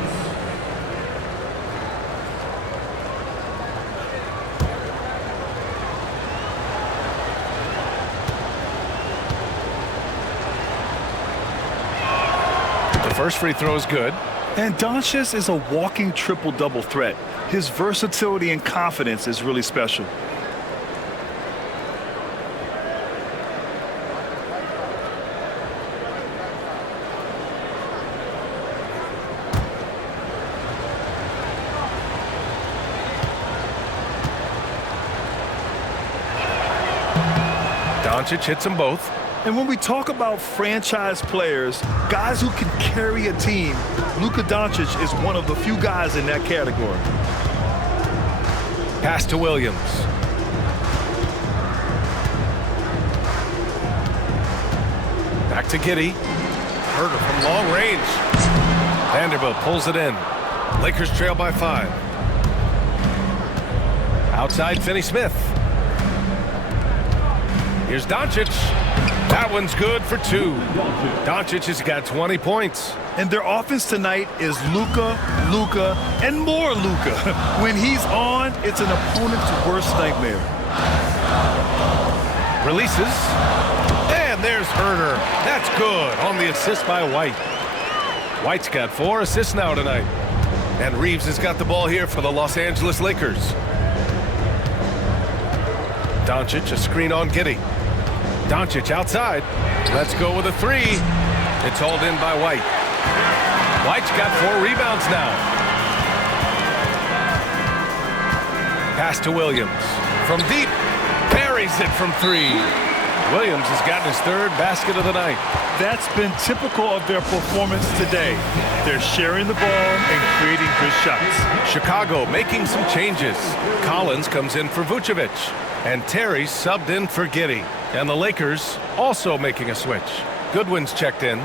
First free throw is good. And Doncic is a walking triple-double threat. His versatility and confidence is really special. Doncic hits them both. And when we talk about franchise players, guys who can carry a team, Luka Doncic is one of the few guys in that category. Pass to Williams. Back to Giddey. Herder from long range. Vanderbilt pulls it in. Lakers trail by 5. Outside Finney-Smith. Here's Doncic. That one's good for 2. Doncic has got 20 points. And their offense tonight is Luka, Luka, and more Luka. When he's on, it's an opponent's worst nightmare. Releases. And there's Herder. That's good on the assist by White. White's got 4 assists now tonight. And Reeves has got the ball here for the Los Angeles Lakers. Doncic, a screen on Giddey. Doncic outside. Let's go with a 3. It's hauled in by White. White's got 4 rebounds now. Pass to Williams. From deep. Buries it from 3. Williams has gotten his 3rd basket of the night. That's been typical of their performance today. They're sharing the ball and creating good shots. Chicago making some changes. Collins comes in for Vucevic. And Terry subbed in for Giddey. And the Lakers also making a switch. Goodwin's checked in.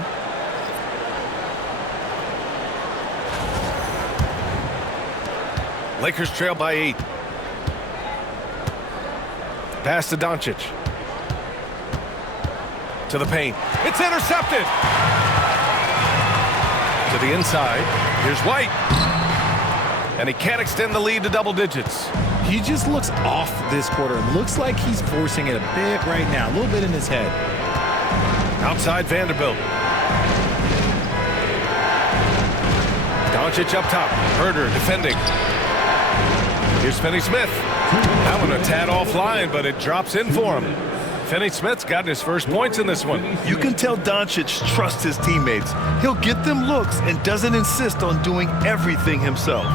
Lakers trail by 8. Pass to Doncic. To the paint. It's intercepted. To the inside. Here's White. And he can't extend the lead to double digits. He just looks off this quarter. Looks like he's forcing it a bit right now. A little bit in his head. Outside Vanderbilt. Doncic up top. Herder defending. Here's Finney-Smith. That one a tad offline, but it drops in for him. Finney-Smith's gotten his first points in this one. You can tell Doncic trusts his teammates. He'll get them looks and doesn't insist on doing everything himself.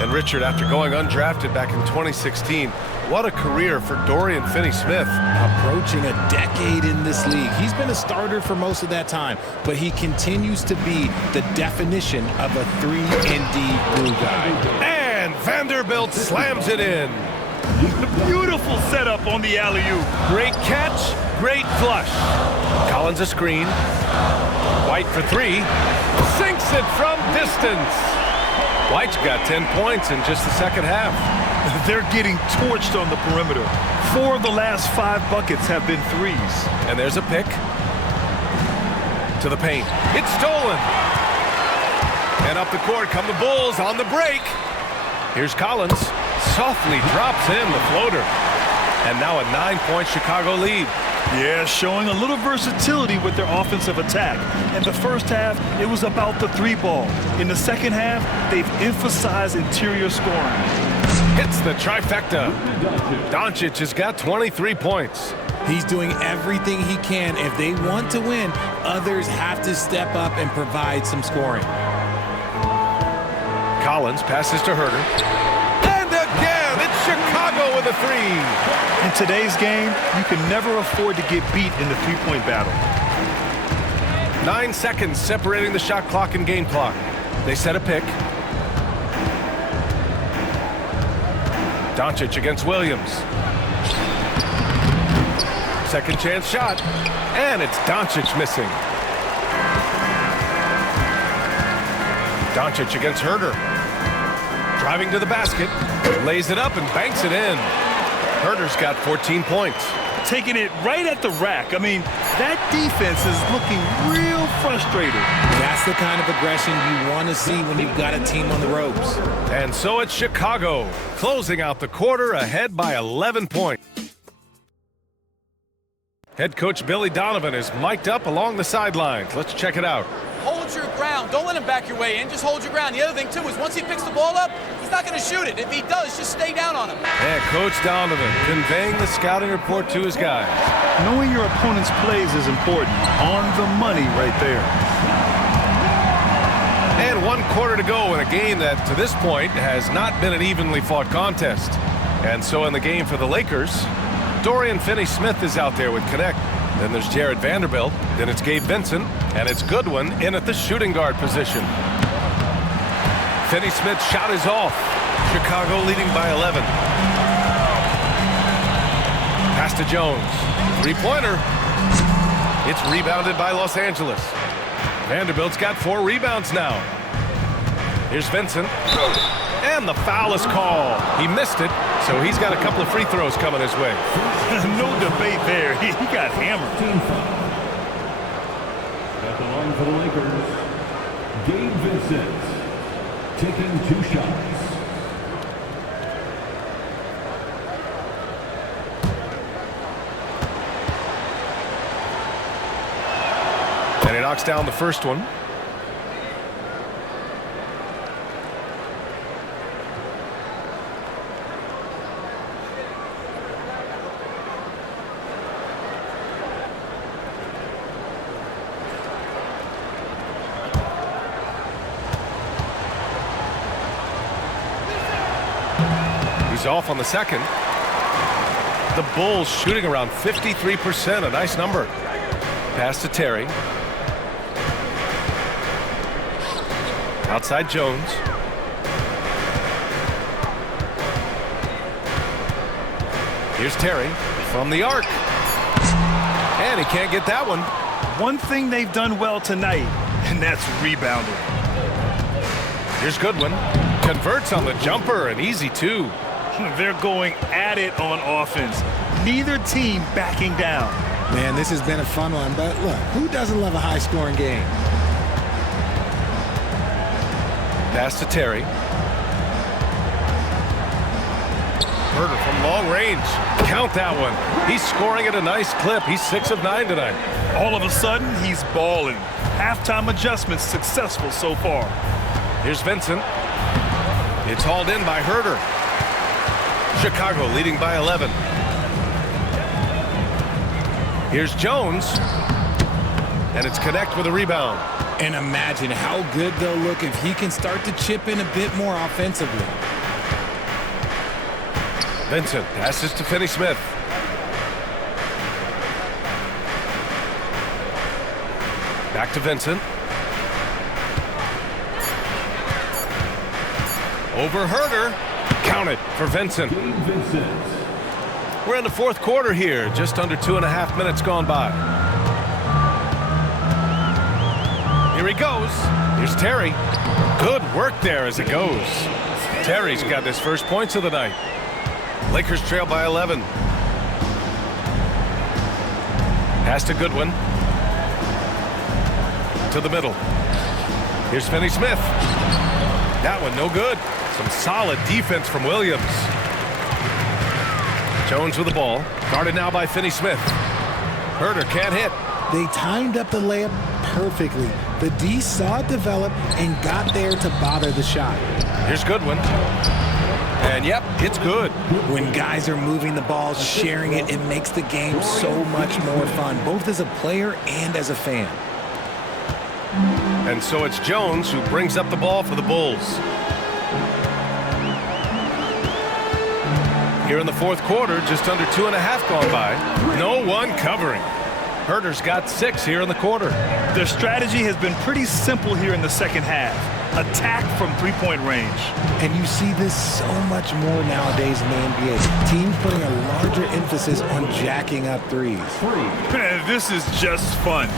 And Richard, after going undrafted back in 2016, what a career for Dorian Finney-Smith. Approaching a decade in this league. He's been a starter for most of that time, but he continues to be the definition of a 3-and-D glue guy. And Vanderbilt slams it in. Beautiful setup on the alley-oop. Great catch, great flush. Collins a screen. White for 3. Sinks it from distance. White's got 10 points in just the second half. They're getting torched on the perimeter. 4 of the last 5 buckets have been 3s. And there's a pick. To the paint. It's stolen. And up the court come the Bulls on the break. Here's Collins. Softly drops in the floater. And now a 9-point Chicago lead. Yeah, showing a little versatility with their offensive attack. In the first half, it was about the 3-ball. In the second half, they've emphasized interior scoring. Hits the trifecta. Doncic has got 23 points. He's doing everything he can. If they want to win, others have to step up and provide some scoring. Collins passes to Herder. And again, it's Chicago with a 3. In today's game, you can never afford to get beat in the 3-point battle. 9 seconds separating the shot clock and game clock. They set a pick. Doncic against Williams. Second chance shot. And it's Doncic missing. Doncic against Herder. Driving to the basket. Lays it up and banks it in. Herder's got 14 points. Taking it right at the rack. I mean, that defense is looking real frustrated. That's the kind of aggression you want to see when you've got a team on the ropes. And so it's Chicago, closing out the quarter ahead by 11 points. Head coach Billy Donovan is mic'd up along the sidelines. Let's check it out. Hold your ground. Don't let him back your way in. Just hold your ground. The other thing, too, is once he picks the ball up, he's not going to shoot it. If he does, just stay down on him. And Coach Donovan conveying the scouting report to his guys. Knowing your opponent's plays is important. On the money right there. And 1 quarter to go in a game that, to this point, has not been an evenly fought contest. And so in the game for the Lakers, Dorian Finney-Smith is out there with Connect. Then there's Jared Vanderbilt. Then it's Gabe Vincent. And it's Goodwin in at the shooting guard position. Finney-Smith's shot is off. Chicago leading by 11. Pass to Jones. Three-pointer. It's rebounded by Los Angeles. Vanderbilt's got 4 rebounds now. Here's Vincent. And the foul is called. He missed it, so he's got a couple of free throws coming his way. No debate there. He got hammered. At the line for the Lakers, Gabe Vincent taking 2 shots. And he knocks down the first one. He's off on the second. The Bulls shooting around 53%, a nice number. Pass to Terry. Outside Jones. Here's Terry from the arc. And he can't get that one. One thing they've done well tonight, and that's rebounding. Here's Goodwin. Converts on the jumper, and easy too. They're going at it on offense. Neither team backing down. Man, this has been a fun one, but look, who doesn't love a high-scoring game? Pass to Terry. Herder from long range. Count that one. He's scoring at a nice clip. He's 6 of 9 tonight. All of a sudden, he's balling. Halftime adjustments successful so far. Here's Vincent. It's hauled in by Herder. Chicago leading by 11. Here's Jones. And it's Connect with a rebound. And imagine how good they'll look if he can start to chip in a bit more offensively. Vincent passes to Finney-Smith. Back to Vincent. Over Herder. Count it for Vincent. We're in the fourth quarter here. Just under 2.5 minutes gone by. Here he goes. Here's Terry. Good work there as it goes. Terry's got his first points of the night. Lakers trail by 11. Pass to Goodwin. To the middle. Here's Finney-Smith. That one no good. Some solid defense from Williams. Jones with the ball. Guarded now by Finney-Smith. Herder can't hit. They timed up the layup perfectly. The D saw it develop and got there to bother the shot. Here's Goodwin. And yep, it's good. When guys are moving the ball, sharing it, it makes the game so much more fun, both as a player and as a fan. And so it's Jones who brings up the ball for the Bulls. Here in the fourth quarter, just under 2.5 gone by. No one covering. Herder's got 6 here in the quarter. Their strategy has been pretty simple here in the second half. Attack from three-point range. And you see this so much more nowadays in the NBA. Teams putting a larger emphasis on jacking up threes. This is just fun.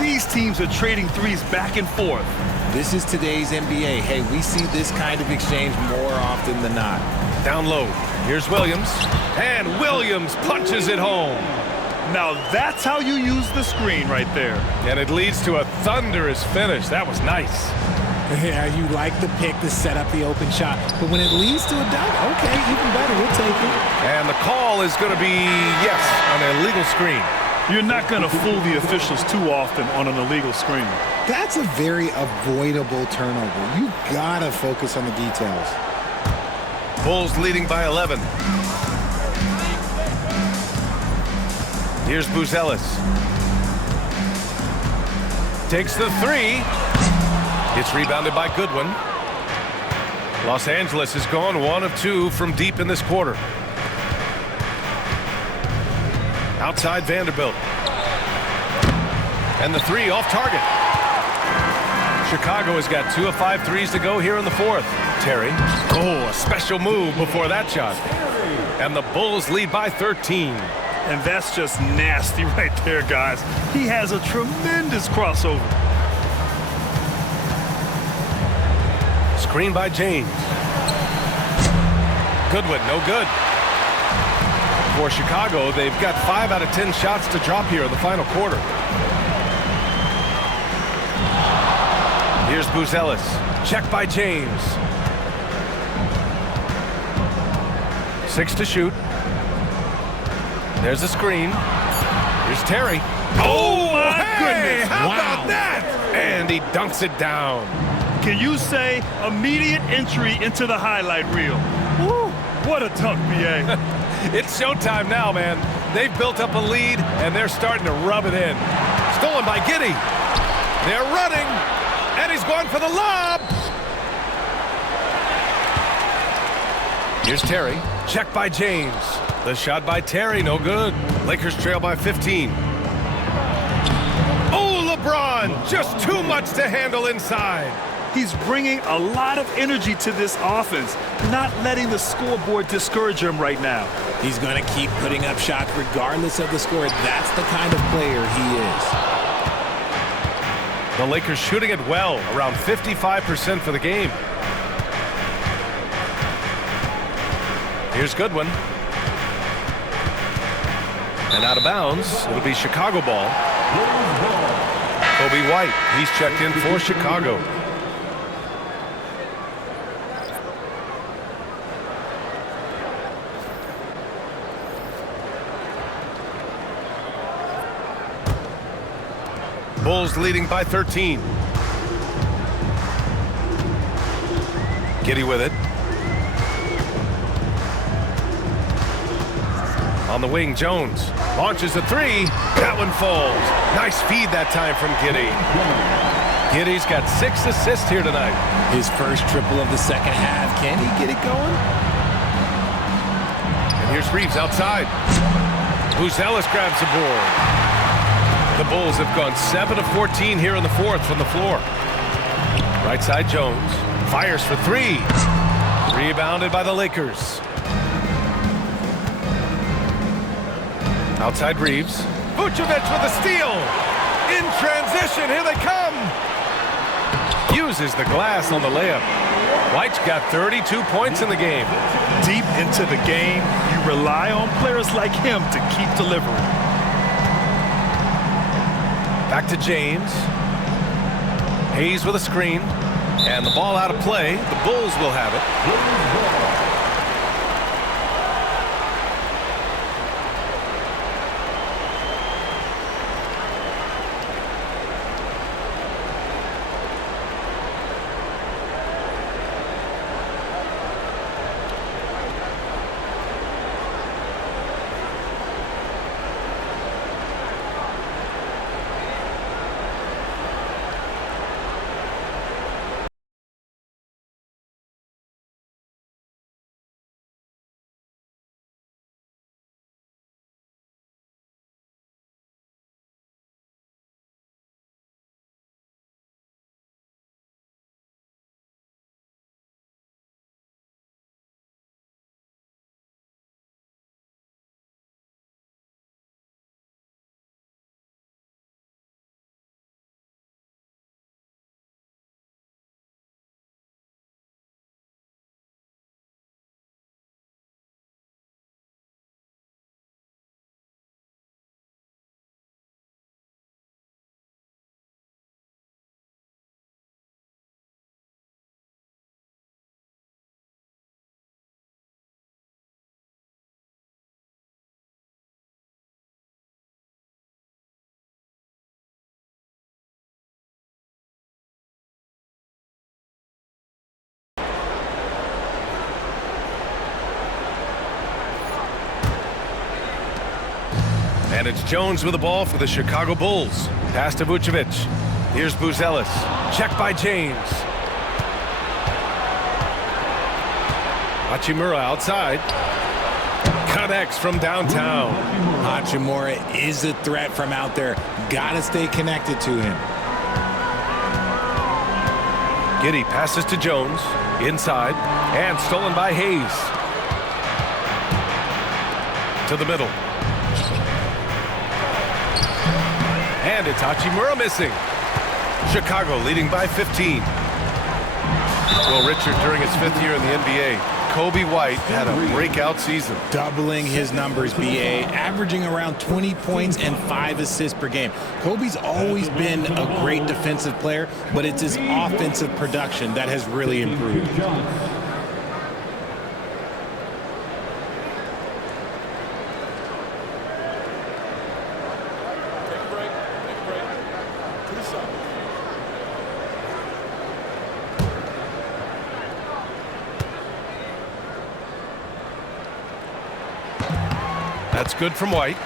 These teams are trading threes back and forth. This is today's NBA. Hey, we see this kind of exchange more often than not. Down low. Here's Williams. And Williams punches it home. Now that's how you use the screen right there. And it leads to a thunderous finish. That was nice. Yeah, you like the pick to set up the open shot. But when it leads to a dunk, okay, even better, we'll take it. And the call is going to be, yes, on an illegal screen. You're not going to fool the officials too often on an illegal screen. That's a very avoidable turnover. You got to focus on the details. Bulls leading by 11. Here's Buzelis. Takes the 3. It's rebounded by Goodwin. Los Angeles has gone 1 of 2 from deep in this quarter. Outside Vanderbilt. And the three off target. Chicago has got 2 of 5 threes to go here in the fourth. Terry. Oh, a special move before that shot. And the Bulls lead by 13. And that's just nasty right there, guys. He has a tremendous crossover. Screen by James. Goodwin, no good. For Chicago, they've got 5 out of 10 shots to drop here in the final quarter. Here's Buzelis. Check by James. 6 to shoot. There's a screen. Here's Terry. Oh, my Hey, goodness. how Wow. about that? And he dunks it down. Can you say immediate entry into the highlight reel? Woo, what a dunk, BA. It's showtime now, man. They've built up a lead, and they're starting to rub it in. Stolen by Giddey. They're running, and he's going for the lob. Here's Terry. Check by James. The shot by Terry, no good. Lakers trail by 15. Oh, LeBron, just too much to handle inside. He's bringing a lot of energy to this offense, not letting the scoreboard discourage him right now. He's going to keep putting up shots regardless of the score. That's the kind of player he is. The Lakers shooting it well, around 55% for the game. Here's Goodwin. And out of bounds, it'll be Chicago ball. Kobe White, he's checked in for Chicago. Bulls leading by 13. Giddey with it. On the wing, Jones launches a three. That one falls. Nice feed that time from Giddey. Giddey's got 6 assists here tonight. His first triple of the second half. Can he get it going? And here's Reeves outside. Buzelis grabs the board. The Bulls have gone 7 of 14 here in the fourth from the floor. Right side, Jones fires for 3. Rebounded by the Lakers. Outside Reeves. Vucevic with a steal. In transition, here they come. Uses the glass on the layup. White's got 32 points in the game. Deep into the game, you rely on players like him to keep delivering. Back to James. Hayes with a screen. And the ball out of play. The Bulls will have it. And it's Jones with the ball for the Chicago Bulls. Pass to Vucevic. Here's Buzelis. Check by James. Hachimura outside. Connects from downtown. Hachimura is a threat from out there. Gotta stay connected to him. Giddey passes to Jones. Inside. And stolen by Hayes. To the middle. And it's Hachimura missing. Chicago leading by 15. Well, Richard, during his 5th year in the NBA, Kobe White had a breakout season. Doubling his numbers, BA, averaging around 20 points and 5 assists per game. Kobe's always been a great defensive player, but it's his offensive production that has really improved. That's good from White.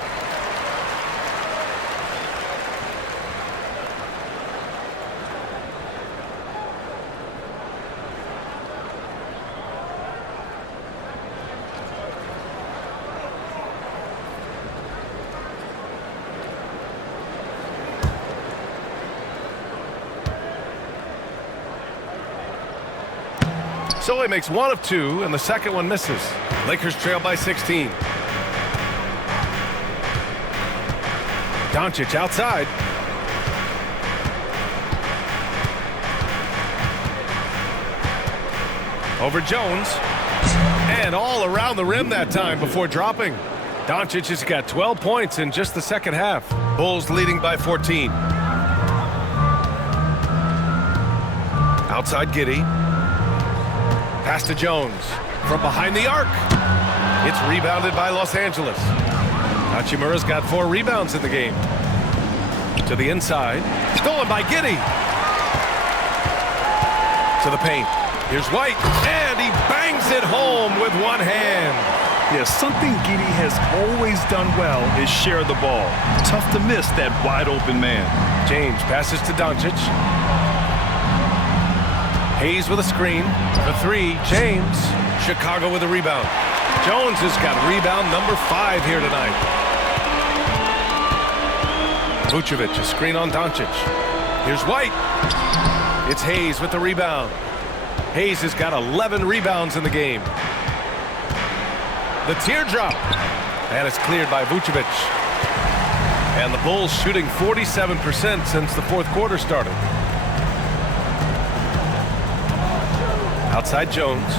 So he makes 1 of 2, and the second one misses. Lakers trail by 16. Doncic outside. Over Jones. And all around the rim that time before dropping. Doncic has got 12 points in just the second half. Bulls leading by 14. Outside Giddey. Pass to Jones. From behind the arc. It's rebounded by Los Angeles. Hachimura's got 4 rebounds in the game. To the inside. Stolen by Giddey. To the paint. Here's White. And he bangs it home with one hand. Yeah, something Giddey has always done well is share the ball. Tough to miss that wide open man. James passes to Doncic. Hayes with a screen. For 3. James. Chicago with a rebound. Jones has got rebound number 5 here tonight. Vucevic, a screen on Doncic. Here's White. It's Hayes with the rebound. Hayes has got 11 rebounds in the game. The teardrop. And it's cleared by Vucevic. And the Bulls shooting 47% since the 4th quarter started. Outside Jones.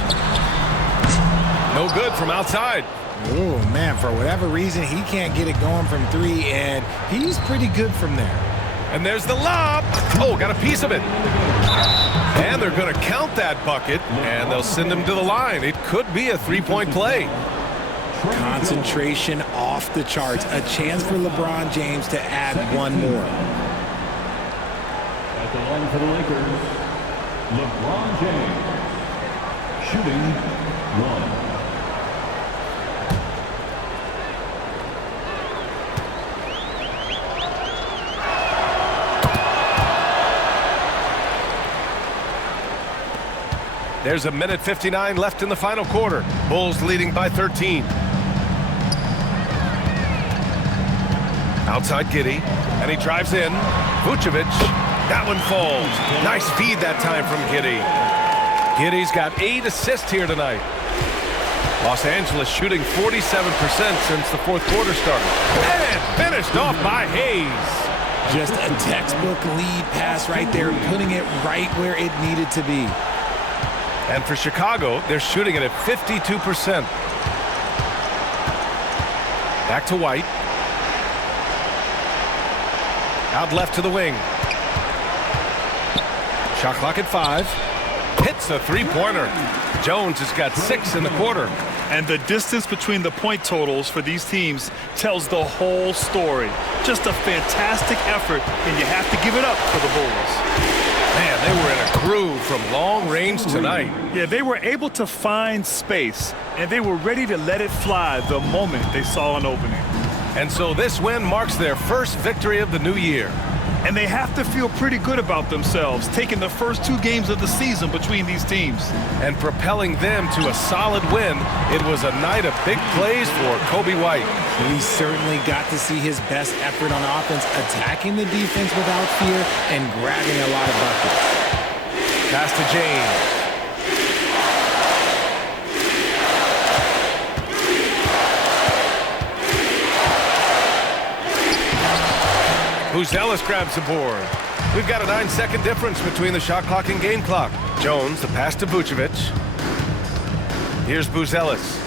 No good from outside. Oh, man, for whatever reason, he can't get it going from 3, and he's pretty good from there. And there's the lob. Oh, got a piece of it. And they're going to count that bucket, and they'll send him to the line. It could be a 3-point play. Concentration off the charts. A chance for LeBron James to add 1 more. At the line for the Lakers, LeBron James, shooting 1. There's 1:59 left in the final quarter. Bulls leading by 13. Outside Giddey, and he drives in. Vucevic, that one falls. Nice feed that time from Giddey. Giddey's got 8 assists here tonight. Los Angeles shooting 47% since the 4th quarter started. And finished off by Hayes. Just a textbook lead pass right there, putting it right where it needed to be. And for Chicago, they're shooting it at 52%. Back to White. Out left to the wing. Shot clock at 5. Hits a 3-pointer. Jones has got 6 in the quarter. And the distance between the point totals for these teams tells the whole story. Just a fantastic effort, and you have to give it up for the Bulls. Man, they were in a groove from long range tonight. Yeah, they were able to find space, and they were ready to let it fly the moment they saw an opening. And so this win marks their first victory of the new year. And they have to feel pretty good about themselves, taking the first 2 games of the season between these teams. And propelling them to a solid win. It was a night of big plays for Kobe White. We certainly got to see his best effort on offense, attacking the defense without fear and grabbing a lot of buckets. Pass to James. Buzelis grabs the board. We've got a 9-second difference between the shot clock and game clock. Jones, the pass to Vucevic. Here's Buzelis.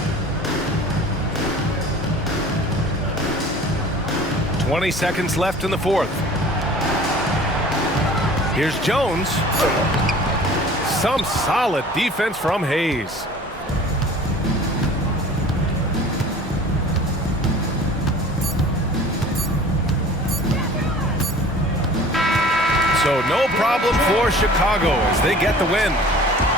20 seconds left in the fourth. Here's Jones. Some solid defense from Hayes. So no problem for Chicago as they get the win.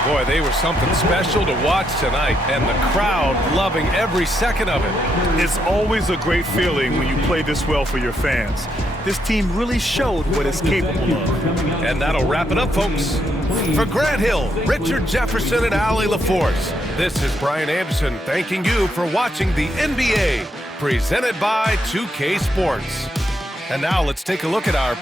Boy, they were something special to watch tonight, and the crowd loving every second of it. It's always a great feeling when you play this well for your fans. This team really showed what it's capable of. And that'll wrap it up, folks. For Grant Hill, Richard Jefferson, and Allie LaForce, this is Brian Anderson thanking you for watching the NBA, presented by 2K Sports. And now let's take a look at our